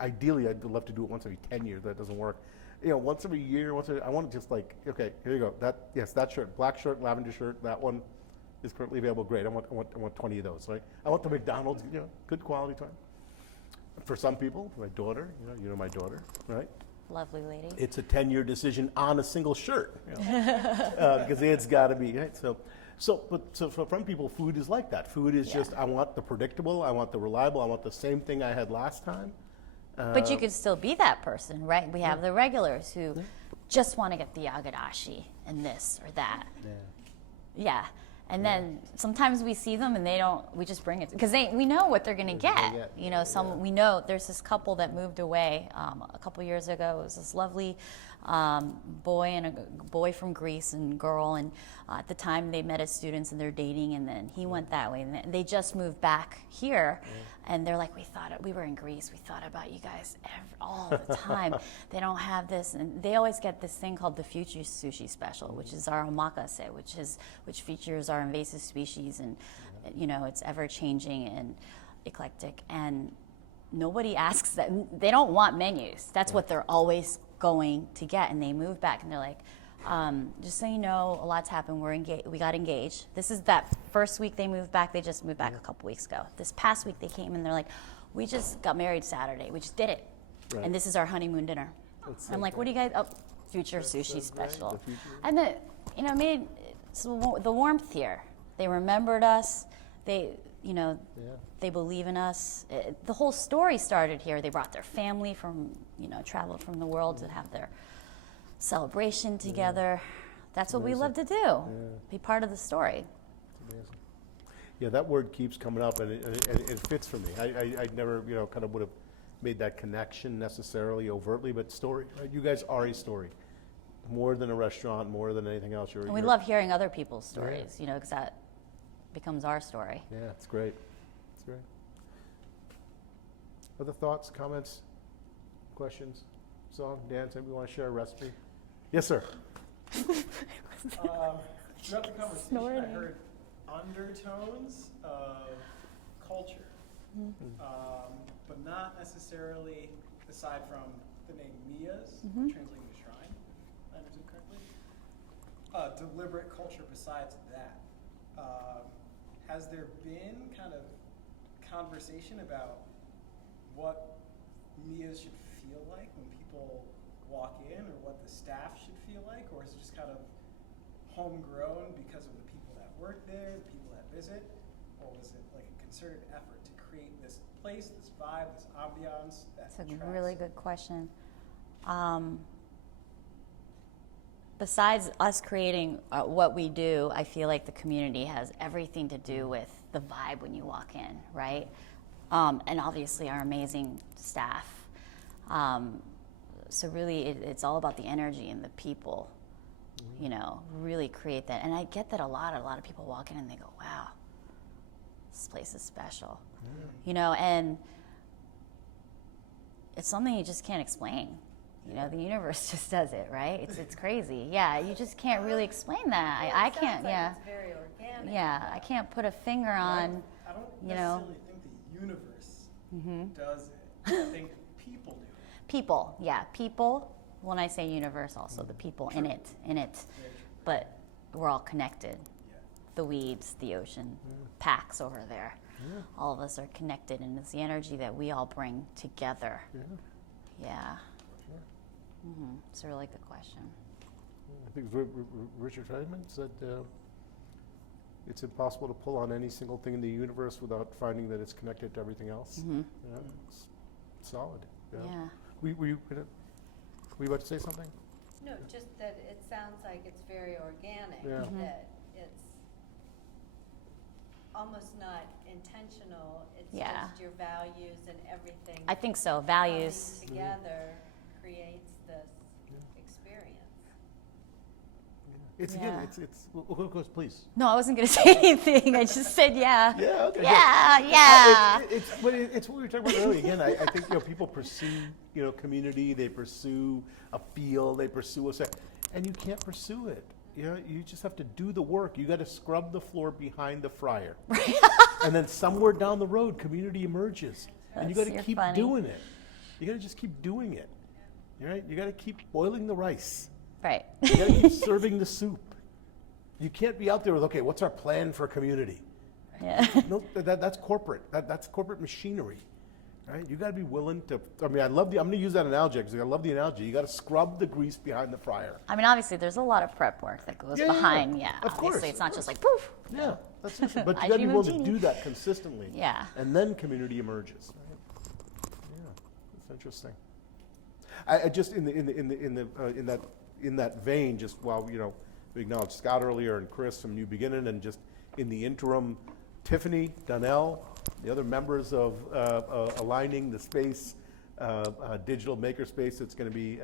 ideally, I'd love to do it once every 10 years. That doesn't work. Once every year, I want to just okay, here you go. That shirt, black shirt, lavender shirt, that one is currently available. Great. I want 20 of those. Right. I want the McDonald's, good quality time. For some people, my daughter, my daughter, right? Lovely lady. It's a 10-year decision on a single shirt, because it's got to be right. So for some people, food is like that. Food is just, I want the predictable, I want the reliable, I want the same thing I had last time. But you could still be that person, right? We have the regulars who just want to get the agadashi and this or that. Yeah. And then sometimes we see them and we just bring it, because we know what they're going to get. We know there's this couple that moved away a couple years ago. It was this lovely boy from Greece and girl, and at the time they met as students and they're dating, and then he went that way, and they just moved back here, and they're like, we were in Greece, we thought about you guys all the time. They don't have this, and they always get this thing called the Future Sushi Special, which is our omakase, which features our invasive species, and it's ever changing and eclectic, and nobody asks that. They don't want menus. That's what they're always going to get, and they move back, and they're like, just so you know, a lot's happened. We got engaged. This is that first week they moved back. They just moved back a couple weeks ago. This past week they came and they're like, we just got married Saturday. We just did it, and this is our honeymoon dinner. I'm like, what do you guys? Oh, Future Sushi Special, and made the warmth here. They remembered us. They believe in us. The whole story started here. They brought their family from, traveled from the world to have their celebration together. That's what we love to do. Be part of the story. Amazing. Yeah, that word keeps coming up, and it fits for me. I never, kind of would have made that connection necessarily overtly, but story. Right? You guys are a story, more than a restaurant, more than anything else. And we love hearing other people's stories, because that becomes our story. Yeah, it's great. It's great. Other thoughts, comments, questions? Song, dance, anybody want to share a recipe? Yes, sir. Throughout the conversation, Snorting. I heard undertones of culture, but not necessarily, aside from the name Miyas, translating to shrine, if I understood correctly, deliberate culture besides that. Has there been kind of conversation about what Miyas should feel like when people walk in, or what the staff should feel like, or is it just kind of homegrown because of the people that work there, the people that visit, or was it like a concerted effort to create this place, this vibe, this ambiance that That's a attracts? really good question. Besides us creating what we do, I feel like the community has everything to do with the vibe when you walk in, right? And obviously our amazing staff. So really it's all about the energy and the people, really create that. And I get that a lot of people walk in and they go, wow, this place is special, and it's something you just can't explain. The universe just does it, right? It's crazy. Yeah, you just can't really explain that. I can't. It's very organic. Yeah, I can't put a finger on. I don't necessarily think the universe does it. I think people do it. People, yeah, people. When I say universe, also the people in it. But we're all connected. Yeah. The weeds, the ocean, Pax over there. All of us are connected, and it's the energy that we all bring together. Yeah. It's a really good question. I think Richard Feynman said it's impossible to pull on any single thing in the universe without finding that it's connected to everything else. It's solid. Yeah. Were you about to say something? No, just that it sounds like it's very organic. Yeah. That it's almost not intentional. It's Yeah. just your values and everything. I think so. Values. coming together creates this experience. It's Yeah. again. It's. Of course, please. No, I wasn't going to say anything. I just said yeah. Yeah. Okay. Yeah. It's what we were talking about earlier. Again, I think people pursue community. They pursue a feel. They pursue a set, and you can't pursue it. You just have to do the work. You got to scrub the floor behind the fryer, and then somewhere down the road, community emerges, and you got to You're keep funny. doing it. You got to just keep doing it. Right? You got to keep boiling the rice. Right. You got to keep serving the soup. You can't be out there with, okay, what's our plan for community? Yeah. No, that's corporate. That's corporate machinery, right? You got to be willing to. I mean, I'm going to use that analogy because I love the analogy. You got to scrub the grease behind the fryer. I mean, obviously, there's a lot of prep work that goes behind. Yeah. Of course, Obviously, it's not of just course. like poof. Yeah, that's it. But I you got to be dream of willing to genie. do that consistently. Yeah. And then community emerges. Right? Yeah, that's interesting. I just in that vein, just while we acknowledged Scott earlier and Chris from New Beginning, and just in the interim, Tiffany, Donnell, the other members of aligning the space, digital makerspace that's going to be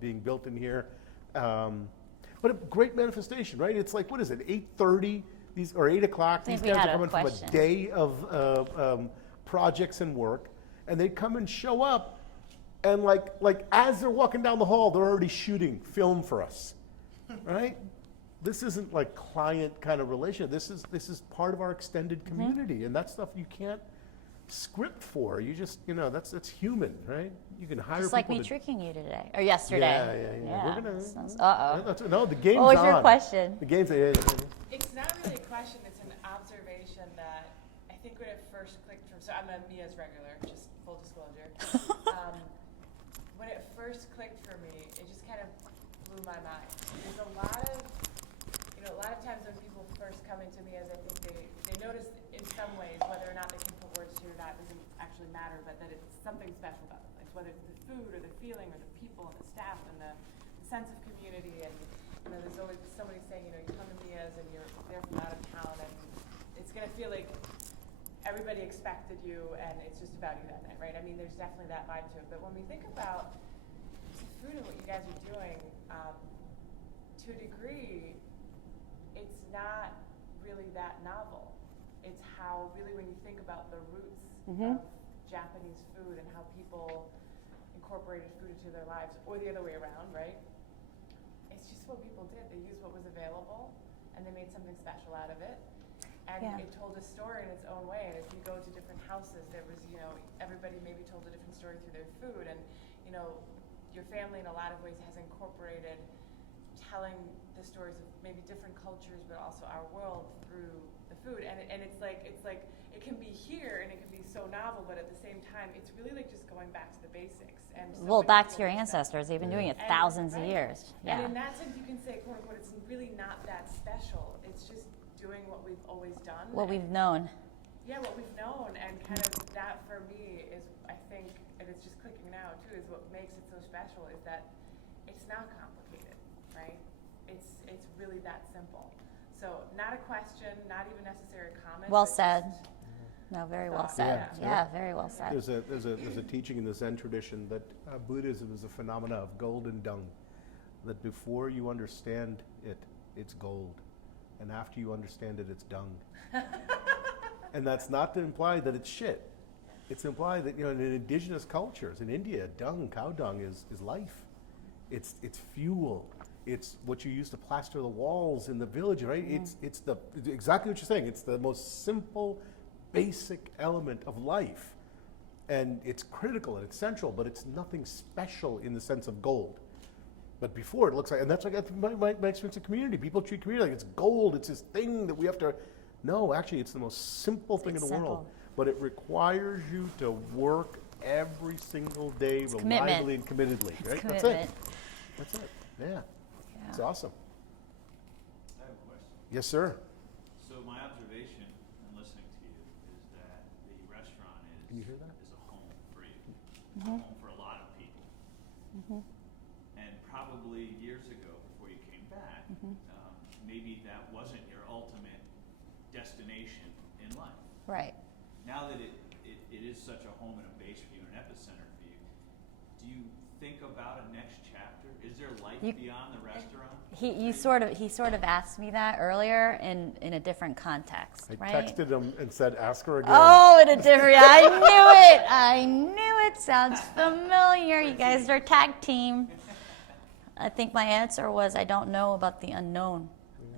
being built in here. But a great manifestation, right? It's like, what is it, 8:30 or 8 o'clock? I think These we guys had are a coming from question. a day of projects and work, and they come and show up, and like as they're walking down the hall, they're already shooting film for us, right? This isn't like client kind of relation. This is part of our extended community, and that's stuff you can't script for. You just, that's human, right? You can hire Just like people me to, tricking you today or yesterday. Yeah. We're gonna. Uh-oh. The game's What was on. your question? The game's. It's not really a question, it's an observation that I think when it first clicked from, so I'm a Miya's regular, just full disclosure. When it first clicked for me, it just kind of blew my mind. There's a lot of times when people first come into Miya's, I think they notice in some ways, whether or not they can put words to it or not, doesn't actually matter, but that it's something special about the place, whether it's the food or the feeling or the people and the staff and the sense of community. And there's always somebody saying, you come to Miya's and you're there from out of town, and it's going to feel like everybody expected you and it's just about you that night, right? I mean, there's definitely that vibe to it. But when we think about the food and what you guys are doing, to a degree, it's not really that novel. It's how really when you think about the roots of Japanese food and how people incorporated food into their lives, or the other way around, right? It's just what people did. They used what was available and they made something special out of it. And it told a story in its own way. And if you go to different houses, there was, everybody maybe told a different story through their food. And, your family in a lot of ways has incorporated telling the stories of maybe different cultures, but also our world through the food. And it's like it can be here and it can be so novel, but at the same time, it's really like just going back to the basics. And so Well, many back to people your miss that. ancestors. They've been doing it And- thousands of right. years. Yeah. And in that sense, you can say, quote unquote, it's really not that special. It's just doing what we've always done. What and- we've known. Yeah, what we've known, and kind of that for me is, I think, and it's just clicking now too, is what makes it so special is that it's not complicated, right? It's really that simple. So not a question, not even necessarily a comment. Well but said. just No, very a well thought. said. Yeah. Yeah, very well said. There's a teaching in the Zen tradition that Buddhism is a phenomena of gold and dung. That before you understand it, it's gold, and after you understand it, it's dung. And that's not to imply that it's shit. It's to imply that in indigenous cultures, in India, cow dung is life. It's fuel. It's what you use to plaster the walls in the village, right? It's exactly what you're saying. It's the most simple, basic element of life, and it's critical and it's central, but it's nothing special in the sense of gold. But before it looks like, and that's like my experience of community. People treat community like it's gold. It's this thing that we have to. No, actually, it's the most simple thing in the world. simple. But it requires you to work every single day reliably and committedly. Right? Commitment. That's it. That's it. Yeah. It's awesome. I have a question. Yes, sir. So my observation in listening to you is that the restaurant Can you hear that? is a home for you, a home for a lot of people. And probably years ago, before you came back, maybe that wasn't your ultimate destination in life. Right. Now that it is such a home and a base for you, an epicenter for you, do you think about a next chapter? Is there life beyond the restaurant? He sort of asked me that earlier in a different context, I right? texted him and said, "Ask her again." Oh, in a different. I knew it. Sounds familiar. You guys are a tag team. I think my answer was I don't know about the unknown.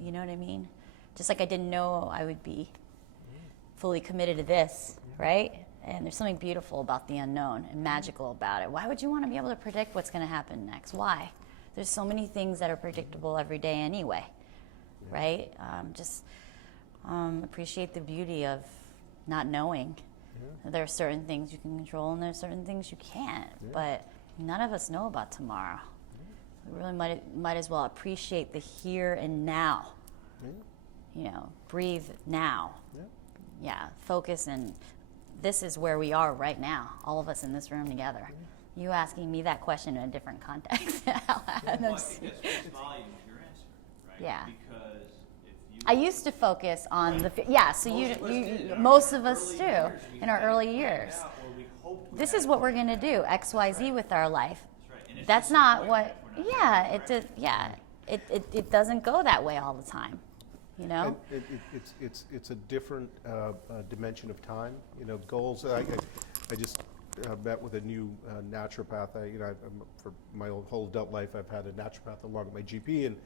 You know what I mean? Just like I didn't know I would be fully committed to this, right? And there's something beautiful about the unknown and magical about it. Why would you want to be able to predict what's going to happen next? Why? There's so many things that are predictable every day anyway, right? Just appreciate the beauty of not knowing. There are certain things you can control and there's certain things you can't, but none of us know about tomorrow. We really might as well appreciate the here and now. Breathe now. Yeah, focus, and this is where we are right now, all of us in this room together. You asking me that question in a different context. Well, I think that speaks volume of your answer, right? Yeah. Because if you I used to focus on the so most of us did. In our most of us early do years, we in our kind of early planned years. out, or we hoped we this had is it what we're working going to do, X, Y, Z with our life. That's right. And it's That's not what, disappointing if we're not yeah, doing it right. did, yeah, it doesn't go that way all the time, you know? And it's a different dimension of time. You know, goals. I just met with a new naturopath. For my whole adult life, I've had a naturopath along with my GP, and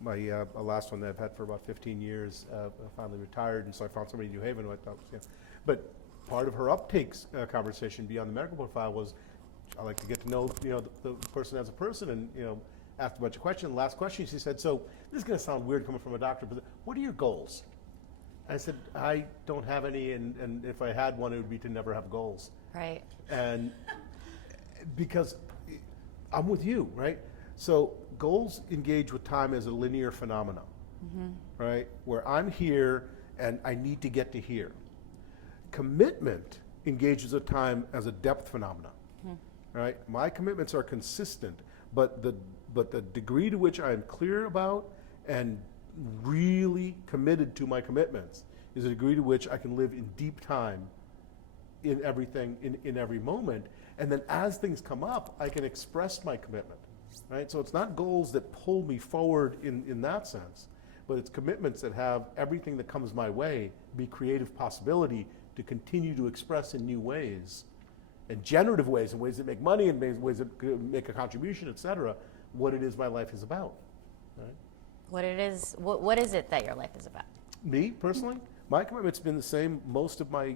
my last one that I've had for about 15 years finally retired, and so I found somebody in New Haven who I thought was, but part of her uptakes conversation beyond the medical profile was, I like to get to know, the person as a person, and, asked a bunch of questions. Last question, she said, so this is going to sound weird coming from a doctor, but what are your goals? I said, I don't have any, and if I had one, it would be to never have goals. Right. And because I'm with you, right? So goals engage with time as a linear phenomenon, right? Where I'm here and I need to get to here. Commitment engages with time as a depth phenomenon, right? My commitments are consistent, but the degree to which I am clear about and really committed to my commitments is a degree to which I can live in deep time in everything, in every moment. And then as things come up, I can express my commitment, right? So it's not goals that pull me forward in that sense, but it's commitments that have everything that comes my way be creative possibility to continue to express in new ways, and generative ways, in ways that make money, and ways that make a contribution, et cetera, what it is my life is about, right? What is it that your life is about? Me, personally, my commitment's been the same most of my,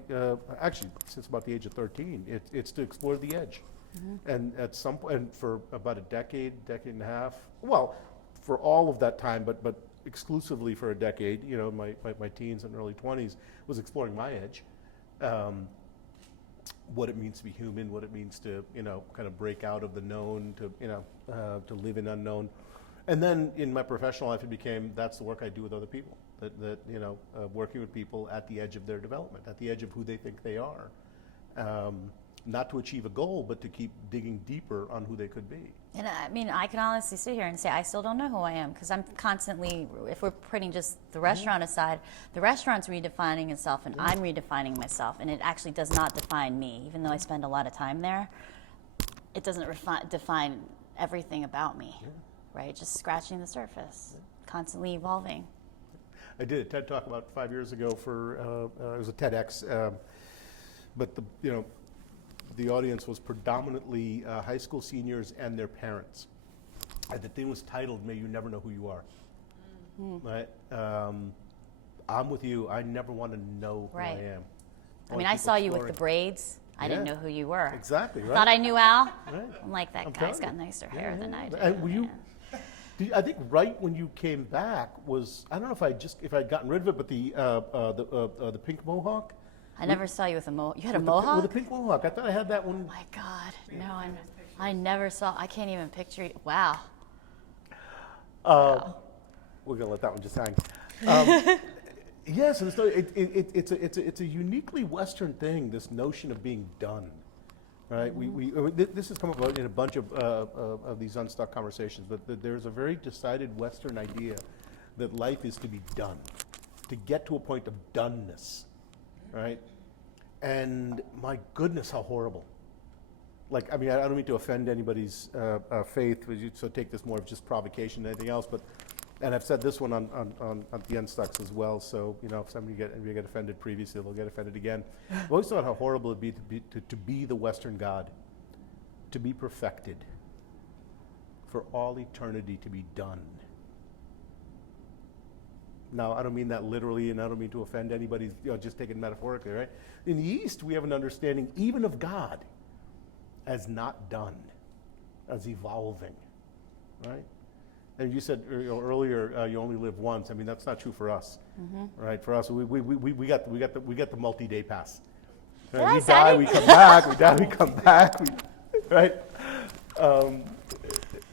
actually, since about the age of 13. It's to explore the edge. And at some point, and for about a decade and a half, well, for all of that time, but exclusively for a decade, my teens and early 20s, was exploring my edge. What it means to be human, what it means to, kind of break out of the known, to live in unknown. And then in my professional life, it became, that's the work I do with other people. Working with people at the edge of their development, at the edge of who they think they are. Not to achieve a goal, but to keep digging deeper on who they could be. And I mean, I can honestly sit here and say I still don't know who I am, because I'm constantly, if we're putting just the restaurant aside, the restaurant's redefining itself and I'm redefining myself, and it actually does not define me. Even though I spend a lot of time there, it doesn't define everything about me, right? Just scratching the surface, constantly evolving. I did a TED Talk about 5 years ago for, it was a TEDx, but the audience was predominantly high school seniors and their parents. And the thing was titled, May You Never Know Who You Are. Right? I'm with you. I never want to know who I am. I mean, I saw you with the braids. I didn't know who you were. Exactly, right? Thought I knew Al. Right. I'm like, that I'm guy's telling got you. nicer hair than I do. And were you, I think right when you came back was, I don't know if I'd gotten rid of it, but the pink mohawk. I never saw you with a mohawk. You had a With mohawk? with a pink mohawk. I thought I had that one. Oh my God, no, I never saw. I can't even picture you. Wow. We're gonna let that one just hang. Yes, and so it's a uniquely Western thing. This notion of being done, right? This has come up in a bunch of these Unstuck conversations, but there's a very decided Western idea that life is to be done, to get to a point of doneness, right? And my goodness, how horrible. Like, I mean, I don't mean to offend anybody's faith, so take this more of just provocation than anything else, but, and I've said this one on the Unstucks as well, so, if somebody get offended previously, they'll get offended again. I've always thought how horrible it'd be to be the Western God, to be perfected, for all eternity to be done. Now, I don't mean that literally, and I don't mean to offend anybody, just take it metaphorically, right? In the East, we have an understanding even of God as not done, as evolving, right? And you said earlier, you only live once. I mean, that's not true for us, right? For us, we got the multi-day pass. Right? We die, we come back. We die, we come back. Right?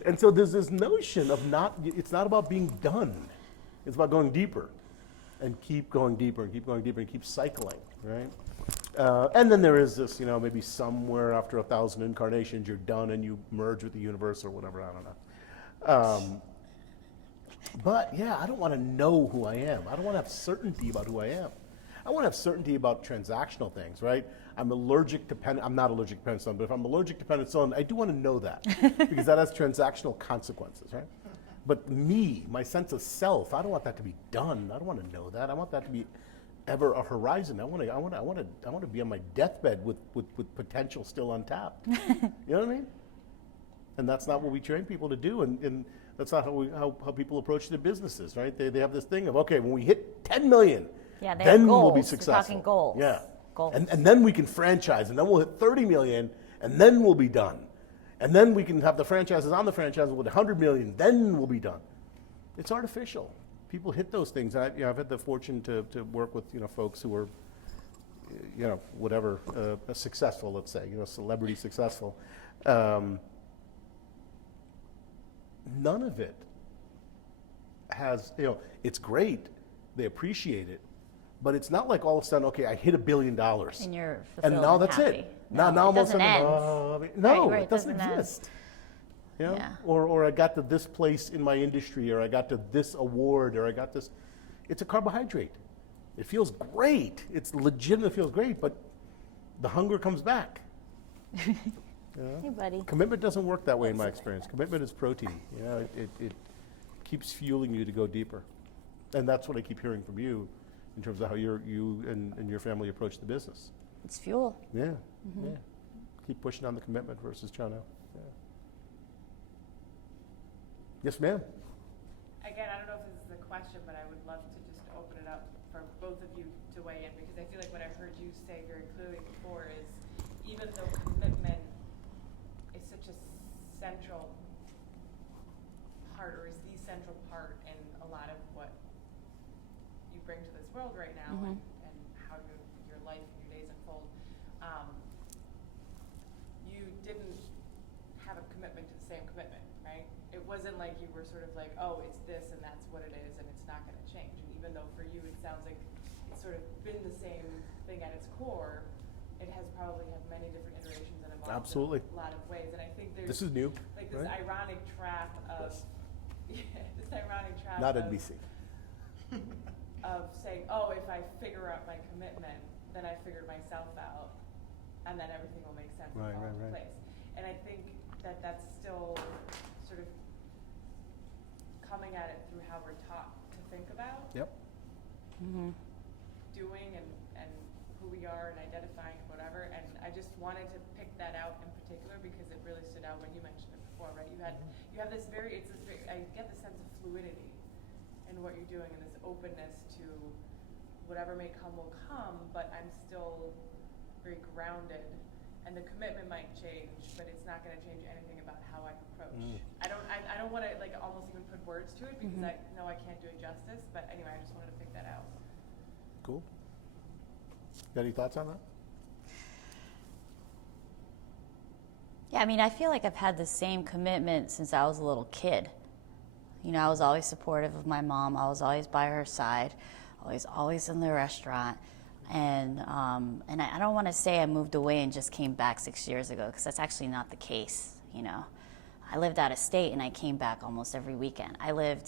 And so there's this notion of it's not about being done. It's about going deeper, and keep going deeper, and keep going deeper, and keep cycling, right? And then there is this, maybe somewhere after 1,000 incarnations, you're done and you merge with the universe or whatever. I don't know. But yeah, I don't want to know who I am. I don't want to have certainty about who I am. I want to have certainty about transactional things, right? I'm allergic to I'm not allergic to penicillin, but if I'm allergic to penicillin, I do want to know that because that has transactional consequences, right? But my sense of self, I don't want that to be done. I don't want to know that. I want that to be ever a horizon. I want to be on my deathbed with potential still untapped. You know what I mean? And that's not what we train people to do, and that's not how people approach their businesses, right? They have this thing of, okay, when we hit 10 million, Yeah, they then have goals. we'll be We're successful. talking goals. Yeah. Goals. And then we can franchise, and then we'll hit 30 million, and then we'll be done. And then we can have the franchises on the franchises with 100 million, then we'll be done. It's artificial. People hit those things. I've had the fortune to work with folks who are, whatever, successful, let's say, celebrity successful. None of it has, it's great, they appreciate it, but it's not like all of a sudden, okay, I hit $1 billion. And you're and fulfilled now and that's happy. it. No, now it doesn't end. No, Right, it doesn't doesn't end. exist. Yeah. Or I got to this place in my industry, or I got to this award, or I got this. It's a carbohydrate. It feels great. It's legitimate. It feels great, but the hunger comes back. Hey, buddy. Commitment doesn't work that way in my experience. Commitment is protein. It keeps fueling you to go deeper, and that's what I keep hearing from you, in terms of how you and your family approach the business. It's fuel. Yeah, yeah. Keep pushing on the commitment versus trying to. Yeah. Yes, ma'am. Again, I don't know if this is the question, but I would love to just open it up for both of you to weigh in, because I feel like what I've heard you say very clearly before is, even though commitment is such a central part, or is the central part in a lot of what you bring to this world right now, and how your life and your days unfold, you didn't have a commitment to the same commitment, right? It wasn't like you were sort of like, oh, it's this and that's what it is and it's not going to change. And even though for you it sounds like it's sort of been the same thing at its core, it has probably had many different iterations and evolved Absolutely. in a lot of ways. And I think there's This is new. like this right? ironic trap of this ironic trap Not of, NBC. of saying, oh, if I figure out my commitment, then I figured myself out, and then everything will make sense Right, and fall right, into right. place. And I think that that's still sort of coming at it through how we're taught to think about Yep. doing and who we are and identifying and whatever. And I just wanted to pick that out in particular because it really stood out when you mentioned it before, right? You have this very, I get the sense of fluidity in what you're doing and this openness to whatever may come will come, but I'm still very grounded. And the commitment might change, but it's not going to change anything about how I approach. I don't want to like almost even put words to it because I know I can't do it justice. But anyway, I just wanted to pick that out. Cool. Got any thoughts on that? Yeah, I mean, I feel like I've had the same commitment since I was a little kid. I was always supportive of my mom. I was always by her side, always in the restaurant. And I don't want to say I moved away and just came back 6 years ago, because that's actually not the case. I lived out of state and I came back almost every weekend. I lived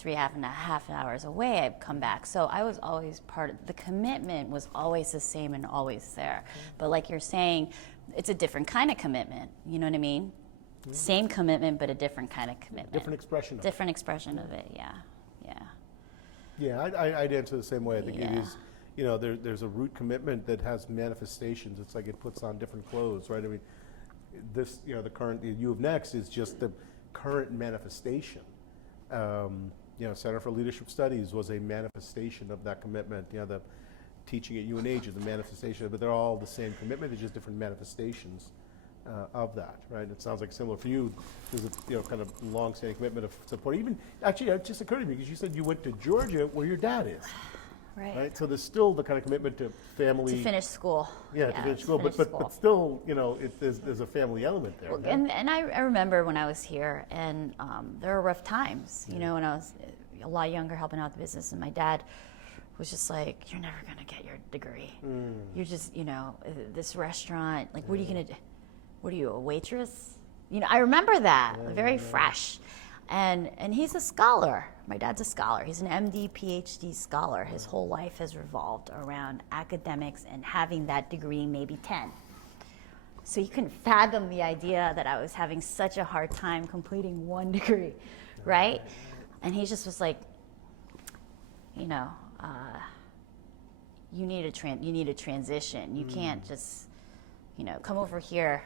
3.5 hours away. I'd come back. So I was always part of the commitment, was always the same and always there. But like you're saying, it's a different kind of commitment. You know what I mean? Same commitment, but a different kind of commitment. Different expression of it. Different expression of it. Yeah. Yeah, I'd answer the same way. I think it Yeah. is, there's a root commitment that has manifestations. It's like it puts on different clothes, right? I mean, this, the current, U of Next is just the current manifestation. Center for Leadership Studies was a manifestation of that commitment. The teaching at UNH is a manifestation, but they're all the same commitment. They're just different manifestations of that, right? It sounds like similar for you. There's a kind of long-standing commitment of support. Even actually, it just occurred to me because you said you went to Georgia, where your dad is, right? So there's still the kind of commitment to family. To finish school. Yeah, to finish school, finish but school. still, there's a family element there. Well, yeah? and I remember when I was here, and there were rough times, when I was a lot younger helping out the business, and my dad was just like, you're never going to get your degree. You're just, this restaurant, like, what are you going to do? What are you, a waitress? I remember that, very fresh. And he's a scholar. My dad's a scholar. He's an MD, PhD scholar. His whole life has revolved around academics and having that degree, maybe 10. So you couldn't fathom the idea that I was having such a hard time completing one degree, right? And he just was like, you know, you need a transition. You can't just, you know, come over here,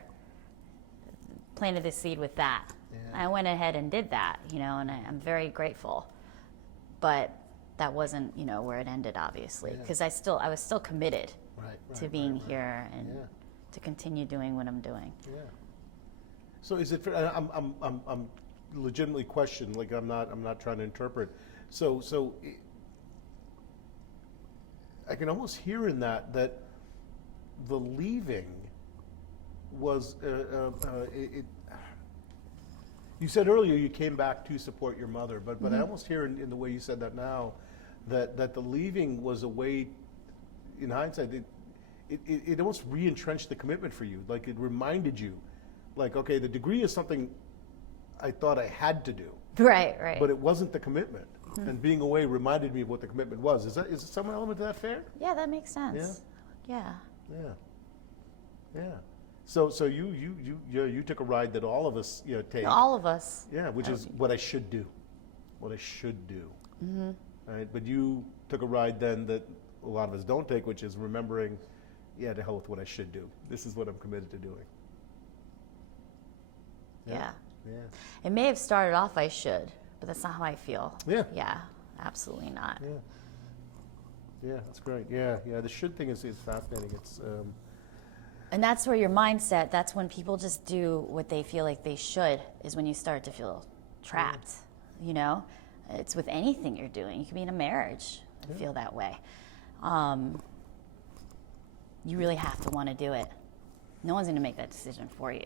planted the seed with that. Yeah. I went ahead and did that, you know, and I'm very grateful. But that wasn't, you know, where it ended, obviously, because I was still committed to being here and to continue doing what I'm doing. Yeah. So is it? I'm legitimately questioning. Like I'm not trying to interpret. So I can almost hear in that the leaving was you said earlier you came back to support your mother, but I almost hear in the way you said that now that the leaving was a way, in hindsight, it almost re-entrenched the commitment for you. Like it reminded you, like, okay, the degree is something I thought I had to do. Right. But it wasn't the commitment. And being away reminded me of what the commitment was. Is some element of that fair? Yeah, that makes sense. Yeah. So you took a ride that all of us take. All of us. Yeah, which is what I should do. What I should do. Mm-hmm. Right? But you took a ride then that a lot of us don't take, which is remembering, to hell with what I should do. This is what I'm committed to doing. Yeah. Yeah. It may have started off I should, but that's not how I feel. Yeah. Yeah, absolutely not. Yeah, that's great. Yeah. The should thing is fascinating. It's And that's where your mindset, that's when people just do what they feel like they should, is when you start to feel trapped, you know? It's with anything you're doing. You could be in a marriage and feel that way. You really have to want to do it. No one's going to make that decision for you,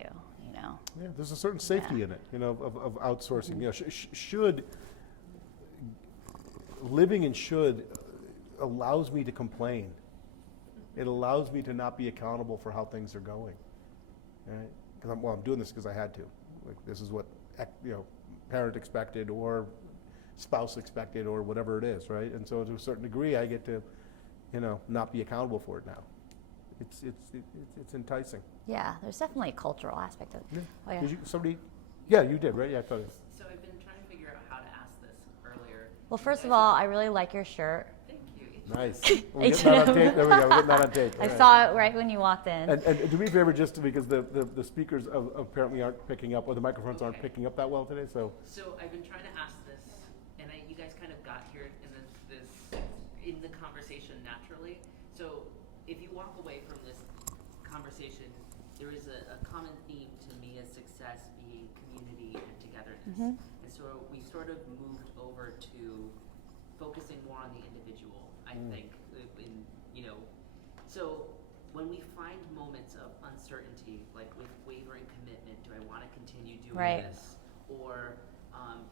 you know? Yeah, there's a certain safety in it, you know, of outsourcing. You know, should living in should allows me to complain. It allows me to not be accountable for how things are going, right? Because I'm doing this because I had to. Like this is what parent expected or spouse expected or whatever it is, right? And so to a certain degree, I get to, not be accountable for it now. It's enticing. Yeah, there's definitely a cultural aspect of it. Yeah. Oh, yeah. Did you, you did, right? Yeah, I thought it. So I've been trying to figure out how to ask this earlier. Well, first of all, I really like your shirt. Thank you. Nice. We're getting that on tape. There we go. We're getting that on tape. I saw it right when you walked in. And do me a favor, just because the speakers apparently aren't picking up, or the microphones aren't picking up that well today. So I've been trying to ask this, and you guys kind of got here in the conversation naturally. So if you walk away from this conversation, there is a common theme to me as success being community and togetherness. And so we sort of moved over to focusing more on the individual, I think, so when we find moments of uncertainty, like with wavering commitment, do I want to continue doing this? Or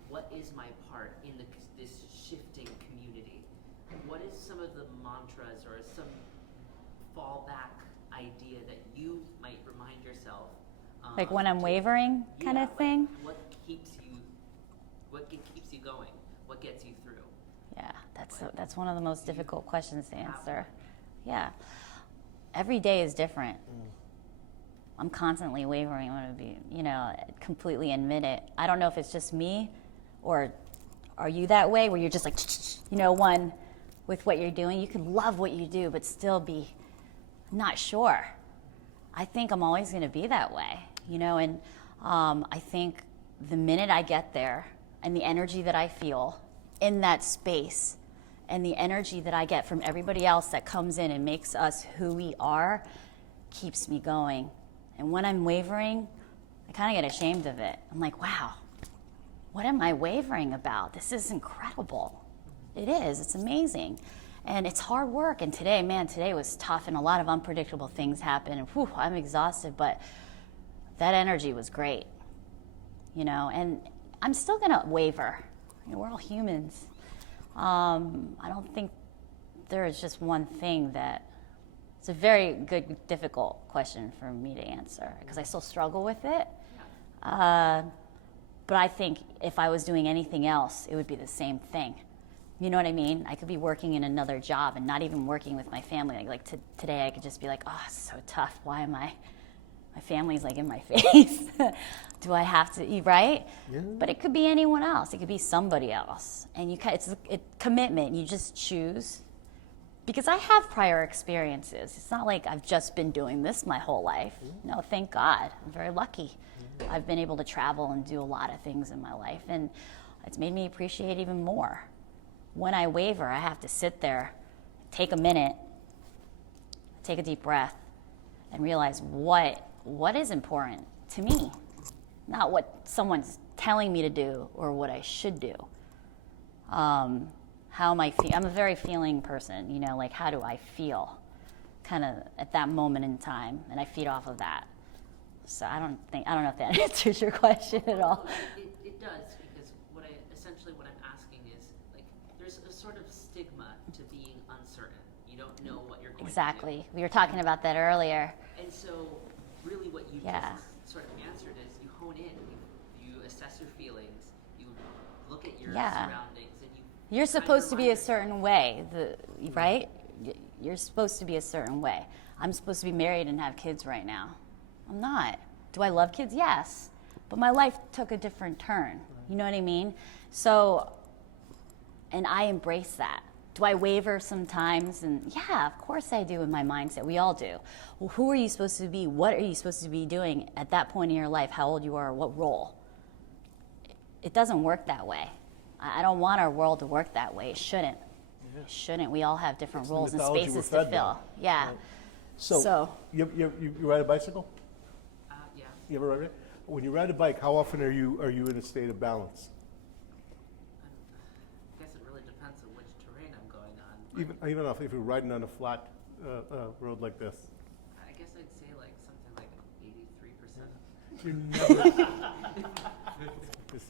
what is my part in this shifting community? What is some of the mantras or some fallback idea that you might remind yourself? Like when I'm wavering kind of thing? What keeps you going? What gets you through? Yeah, that's one of the most difficult questions to answer. Yeah. Every day is different. I'm constantly wavering. I want to be, completely admit it. I don't know if it's just me, or are you that way where you're just like, one with what you're doing? You can love what you do, but still be not sure. I think I'm always going to be that way, and I think the minute I get there and the energy that I feel in that space and the energy that I get from everybody else that comes in and makes us who we are keeps me going. And when I'm wavering, I kind of get ashamed of it. I'm like, wow, what am I wavering about? This is incredible. It is. It's amazing. And it's hard work. And today was tough and a lot of unpredictable things happened. And I'm exhausted, but that energy was great. And I'm still going to waver. We're all humans. I don't think there is just one thing that. It's a very good, difficult question for me to answer because I still struggle with it. But I think if I was doing anything else, it would be the same thing. You know what I mean? I could be working in another job and not even working with my family. Like today, I could just be like, oh, it's so tough. Why am I? My family's like in my face. Do I have to eat, right? Yeah. But it could be anyone else. It could be somebody else. And it's commitment. You just choose. Because I have prior experiences. It's not like I've just been doing this my whole life. No, thank God. I'm very lucky. I've been able to travel and do a lot of things in my life. And it's made me appreciate even more. When I waver, I have to sit there, take a minute, take a deep breath, and realize what is important to me, not what someone's telling me to do or what I should do. How am I I'm a very feeling person, you know, like how do I feel kind of at that moment in time, and I feed off of that. So I don't know if that answers your question at all. It does, because what I'm asking is, like, there's a sort of stigma to being uncertain. You don't know what you're going to do. Exactly. We were talking about that earlier. And so really what you Yeah. just sort of answered is you hone in, you assess your feelings, you look at your Yeah. surroundings, and you You're kind of supposed to be a remind certain way, right? You're supposed to be a certain way. I'm supposed to be married and have kids right now. I'm not. Do I love kids? Yes. But my life took a different turn. You know what I mean? So, and I embrace that. Do I waver sometimes? And yeah, of course I do in my mindset. We all do. Well, who are you supposed to be? What are you supposed to be doing at that point in your life? How old you are? What role? It doesn't work that way. I don't want our world to work that way. It shouldn't. It shouldn't. We all have different It's the roles and mythology spaces we're to fed fill. by. Yeah. Right. So, you ride a bicycle? yeah. You ever ride it? When you ride a bike, how often are you in a state of balance? I guess it really depends on which terrain I'm going on. but Even if you're riding on a flat road like this. I guess I'd say like something like 83%. You're never.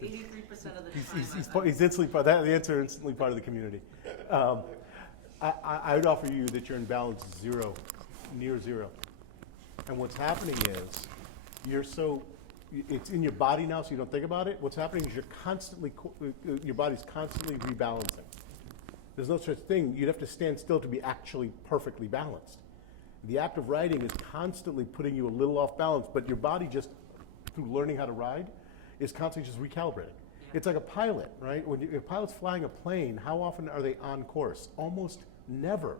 83% of the time. He's instantly part. The answer instantly part of the community. I would offer you that you're in balance zero, near zero. And what's happening is it's in your body now, so you don't think about it. What's happening is your body's constantly rebalancing. There's no such thing. You'd have to stand still to be actually perfectly balanced. The act of riding is constantly putting you a little off balance, but your body just, through learning how to ride, is constantly just recalibrating. It's like a pilot, right? When a pilot's flying a plane, how often are they on course? Almost never.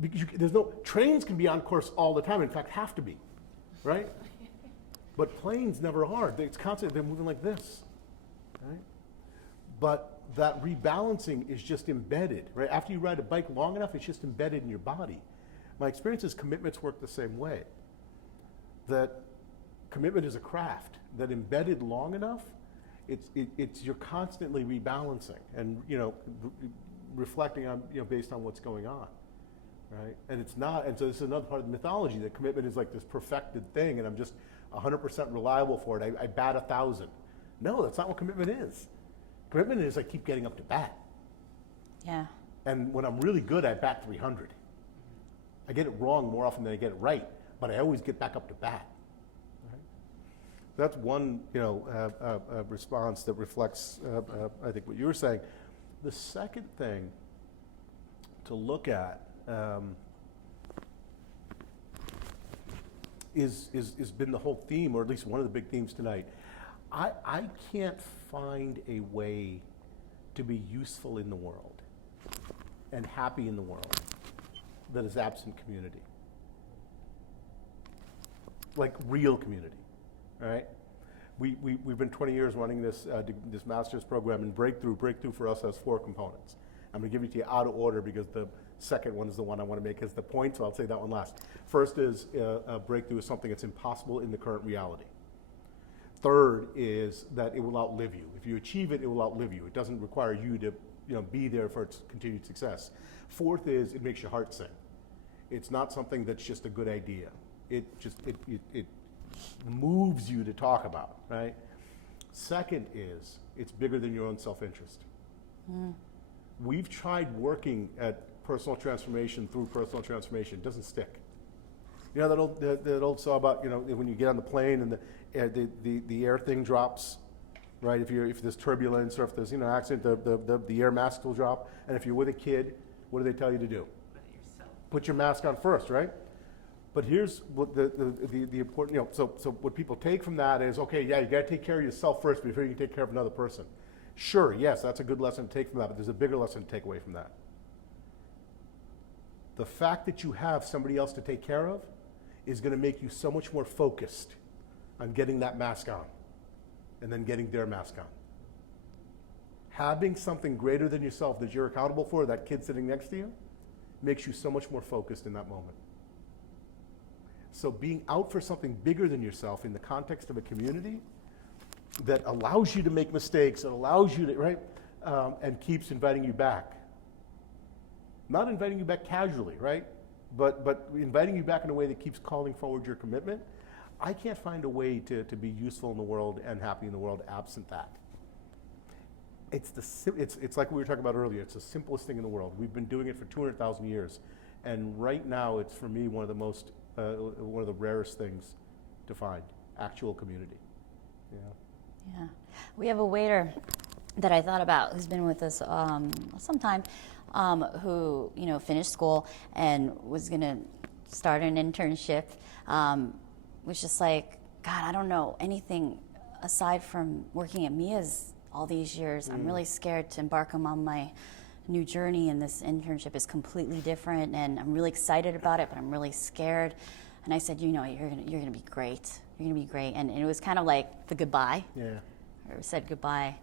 Because trains can be on course all the time, in fact, have to be, right? But planes never are. It's constantly, they're moving like this, right? But that rebalancing is just embedded, right? After you ride a bike long enough, it's just embedded in your body. My experience is commitments work the same way. That commitment is a craft. That embedded long enough, you're constantly rebalancing and reflecting on based on what's going on, right? And it's not. And so this is another part of the mythology that commitment is like this perfected thing, and I'm just 100% reliable for it. I bat 1,000. No, that's not what commitment is. Commitment is I keep getting up to bat. Yeah. And when I'm really good, I bat 300. I get it wrong more often than I get it right, but I always get back up to bat. Right? That's one, response that reflects, I think, what you were saying. The second thing to look at is been the whole theme, or at least one of the big themes tonight. I can't find a way to be useful in the world and happy in the world that is absent community. Like real community, right? We've been 20 years running this master's program, and Breakthrough for us has 4 components. I'm gonna give it to you out of order because the second one is the one I wanna make as the point, so I'll say that one last. First is Breakthrough is something that's impossible in the current reality. Third is that it will outlive you. If you achieve it, it will outlive you. It doesn't require you to be there for its continued success. Fourth is it makes your heart sing. It's not something that's just a good idea. It moves you to talk about, right? Second is it's bigger than your own self-interest. We've tried working at personal transformation through personal transformation. It doesn't stick. You know that old saw about when you get on the plane and the air thing drops, right? If there's turbulence or if there's accident, the air mask will drop. And if you're with a kid, what do they tell you to do? Put it yourself. Put your mask on first, right? But here's what the important, so what people take from that is, okay, yeah, you got to take care of yourself first before you can take care of another person. Sure, yes, that's a good lesson to take from that, but there's a bigger lesson to take away from that. The fact that you have somebody else to take care of is going to make you so much more focused on getting that mask on and then getting their mask on. Having something greater than yourself that you're accountable for, that kid sitting next to you, makes you so much more focused in that moment. So being out for something bigger than yourself in the context of a community that allows you to make mistakes, and allows you to, right, and keeps inviting you back. Not inviting you back casually, right? But inviting you back in a way that keeps calling forward your commitment. I can't find a way to be useful in the world and happy in the world absent that. It's like we were talking about earlier. It's the simplest thing in the world. We've been doing it for 200,000 years, and right now it's for me one of the rarest things to find. Actual community. Yeah. We have a waiter that I thought about who's been with us some time, who finished school and was gonna start an internship. Was just like, God, I don't know anything aside from working at Miya's all these years. I'm really scared to embark on my new journey, and this internship is completely different, and I'm really excited about it, but I'm really scared. And I said, you're gonna be great. You're gonna be great. And it was kind of like the goodbye. Yeah. Or said goodbye.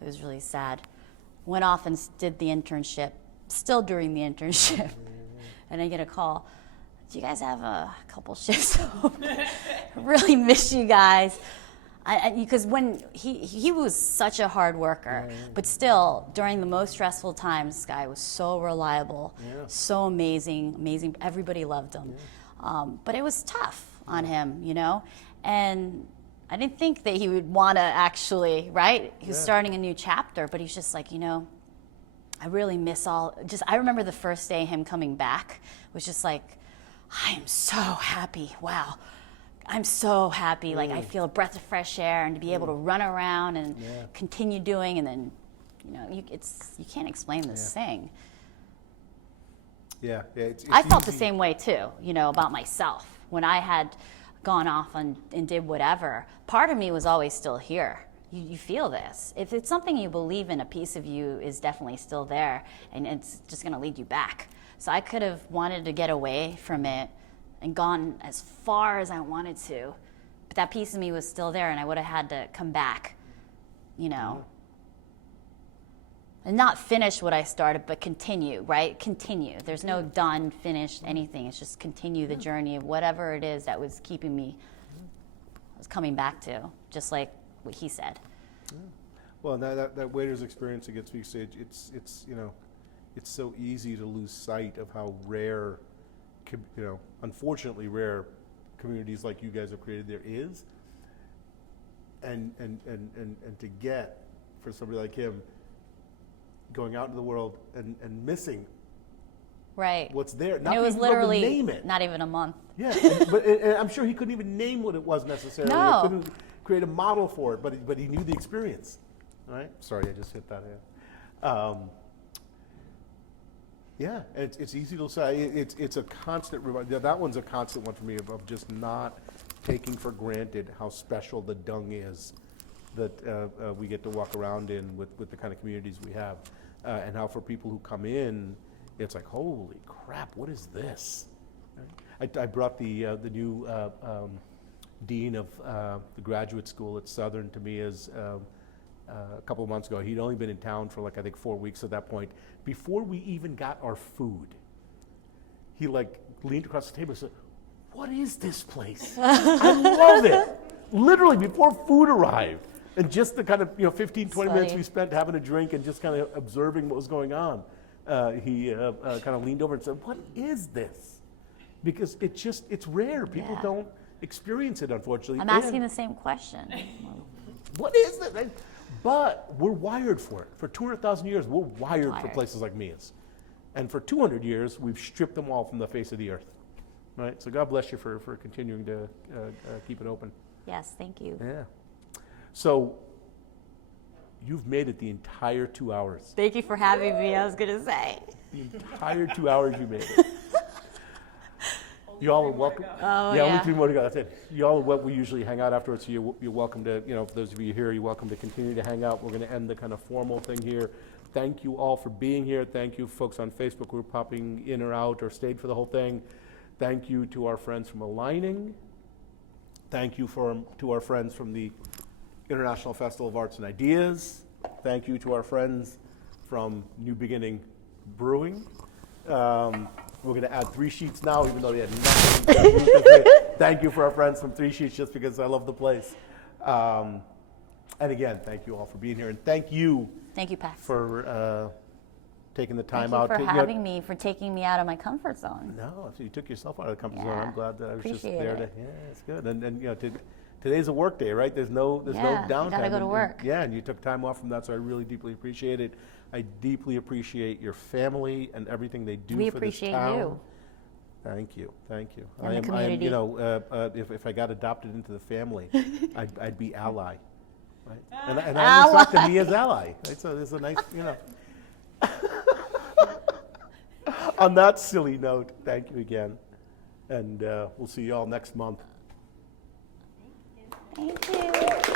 It was really sad. Went off and did the internship, still during the internship. And I get a call, do you guys have a couple shifts open? I really miss you guys. Because when he was such a hard worker, but still, during the most stressful times, this guy was so reliable, so amazing. Everybody loved him. But it was tough on him, and I didn't think that he would want to actually, right? He was starting a new chapter, but he's just like, I really miss I remember the first day him coming back was just like, I am so happy. Wow. I'm so happy. Like, I feel a breath of fresh air, and to be able to run around and continue doing, and then, you can't explain this thing. Yeah. I felt the same way too, about myself. When I had gone off and did whatever, part of me was always still here. You feel this. If it's something you believe in, a piece of you is definitely still there, and it's just going to lead you back. So I could have wanted to get away from it and gone as far as I wanted to, but that piece of me was still there, and I would have had to come back, and not finish what I started, but continue, right? Continue. There's no done, finished, anything. It's just continue the journey of whatever it is that was keeping me, I was coming back to, just like what he said. Well, that waiter's experience against me, it's so easy to lose sight of how rare, unfortunately rare communities like you guys have created there is, and to get for somebody like him going out into the world and missing what's there. Not And it was even able to literally name it. not even a month. Yeah, and I'm sure he couldn't even name what it was necessarily. No. He couldn't create a model for it, but he knew the experience. All right. Sorry, I just hit that in. Yeah, it's easy to say. It's a constant reminder. That one's a constant one for me of just not taking for granted how special the dung is that we get to walk around in with the kind of communities we have, and how for people who come in, it's like, holy crap, what is this? I brought the new dean of the graduate school at Southern to me as a couple of months ago. He'd only been in town for I think 4 weeks at that point. Before we even got our food, he leaned across the table and said, "What is this place? I love it." Literally before food arrived. And just the kind of 15, 20 minutes we spent having a drink and just kind of observing what was going on, he kind of leaned over and said, "What is this?" Because it's rare. People don't experience it, unfortunately. I'm asking the same question. What is this? But we're wired for it. For 200,000 years, we're wired for places like Miya's. And for 200 years, we've stripped them all from the face of the earth. Right? So God bless you for continuing to keep it open. Yes, thank you. Yeah. So You've made it the entire 2 hours. Thank you for having me, I was going to say. The entire 2 hours you made it. You all are welcome. Oh, yeah, only yeah. 3 more to go. That's it. You all are what we usually hang out afterwards. So you're welcome to, for those of you here, you're welcome to continue to hang out. We're going to end the kind of formal thing here. Thank you all for being here. Thank you, folks on Facebook who are popping in or out or stayed for the whole thing. Thank you to our friends from Aligning. Thank you to our friends from the International Festival of Arts and Ideas. Thank you to our friends from New Beginning Brewing. We're going to add 3 sheets now, even though they had nothing to do with it. Thank you for our friends from 3 sheets, just because I love the place. And again, thank you all for being here, and thank you. Thank you, Pat. For taking the time Thank out. you for having me, for taking me out of my comfort zone. No, so you took yourself out of the comfort zone. Yeah, I'm glad that I was just appreciate there it. to. Yeah, it's good. And today's a work day, right? There's no Yeah, downtime. you gotta go to work. Yeah, and you took time off from that, so I really deeply appreciate it. I deeply appreciate your family and everything they do We for appreciate this town. you. Thank you, thank you. And the community. If I got adopted into the family, I'd be ally, right? And I Ally. reflect to me as ally. It's a nice, On that silly note, thank you again, and we'll see you all next month. Thank you.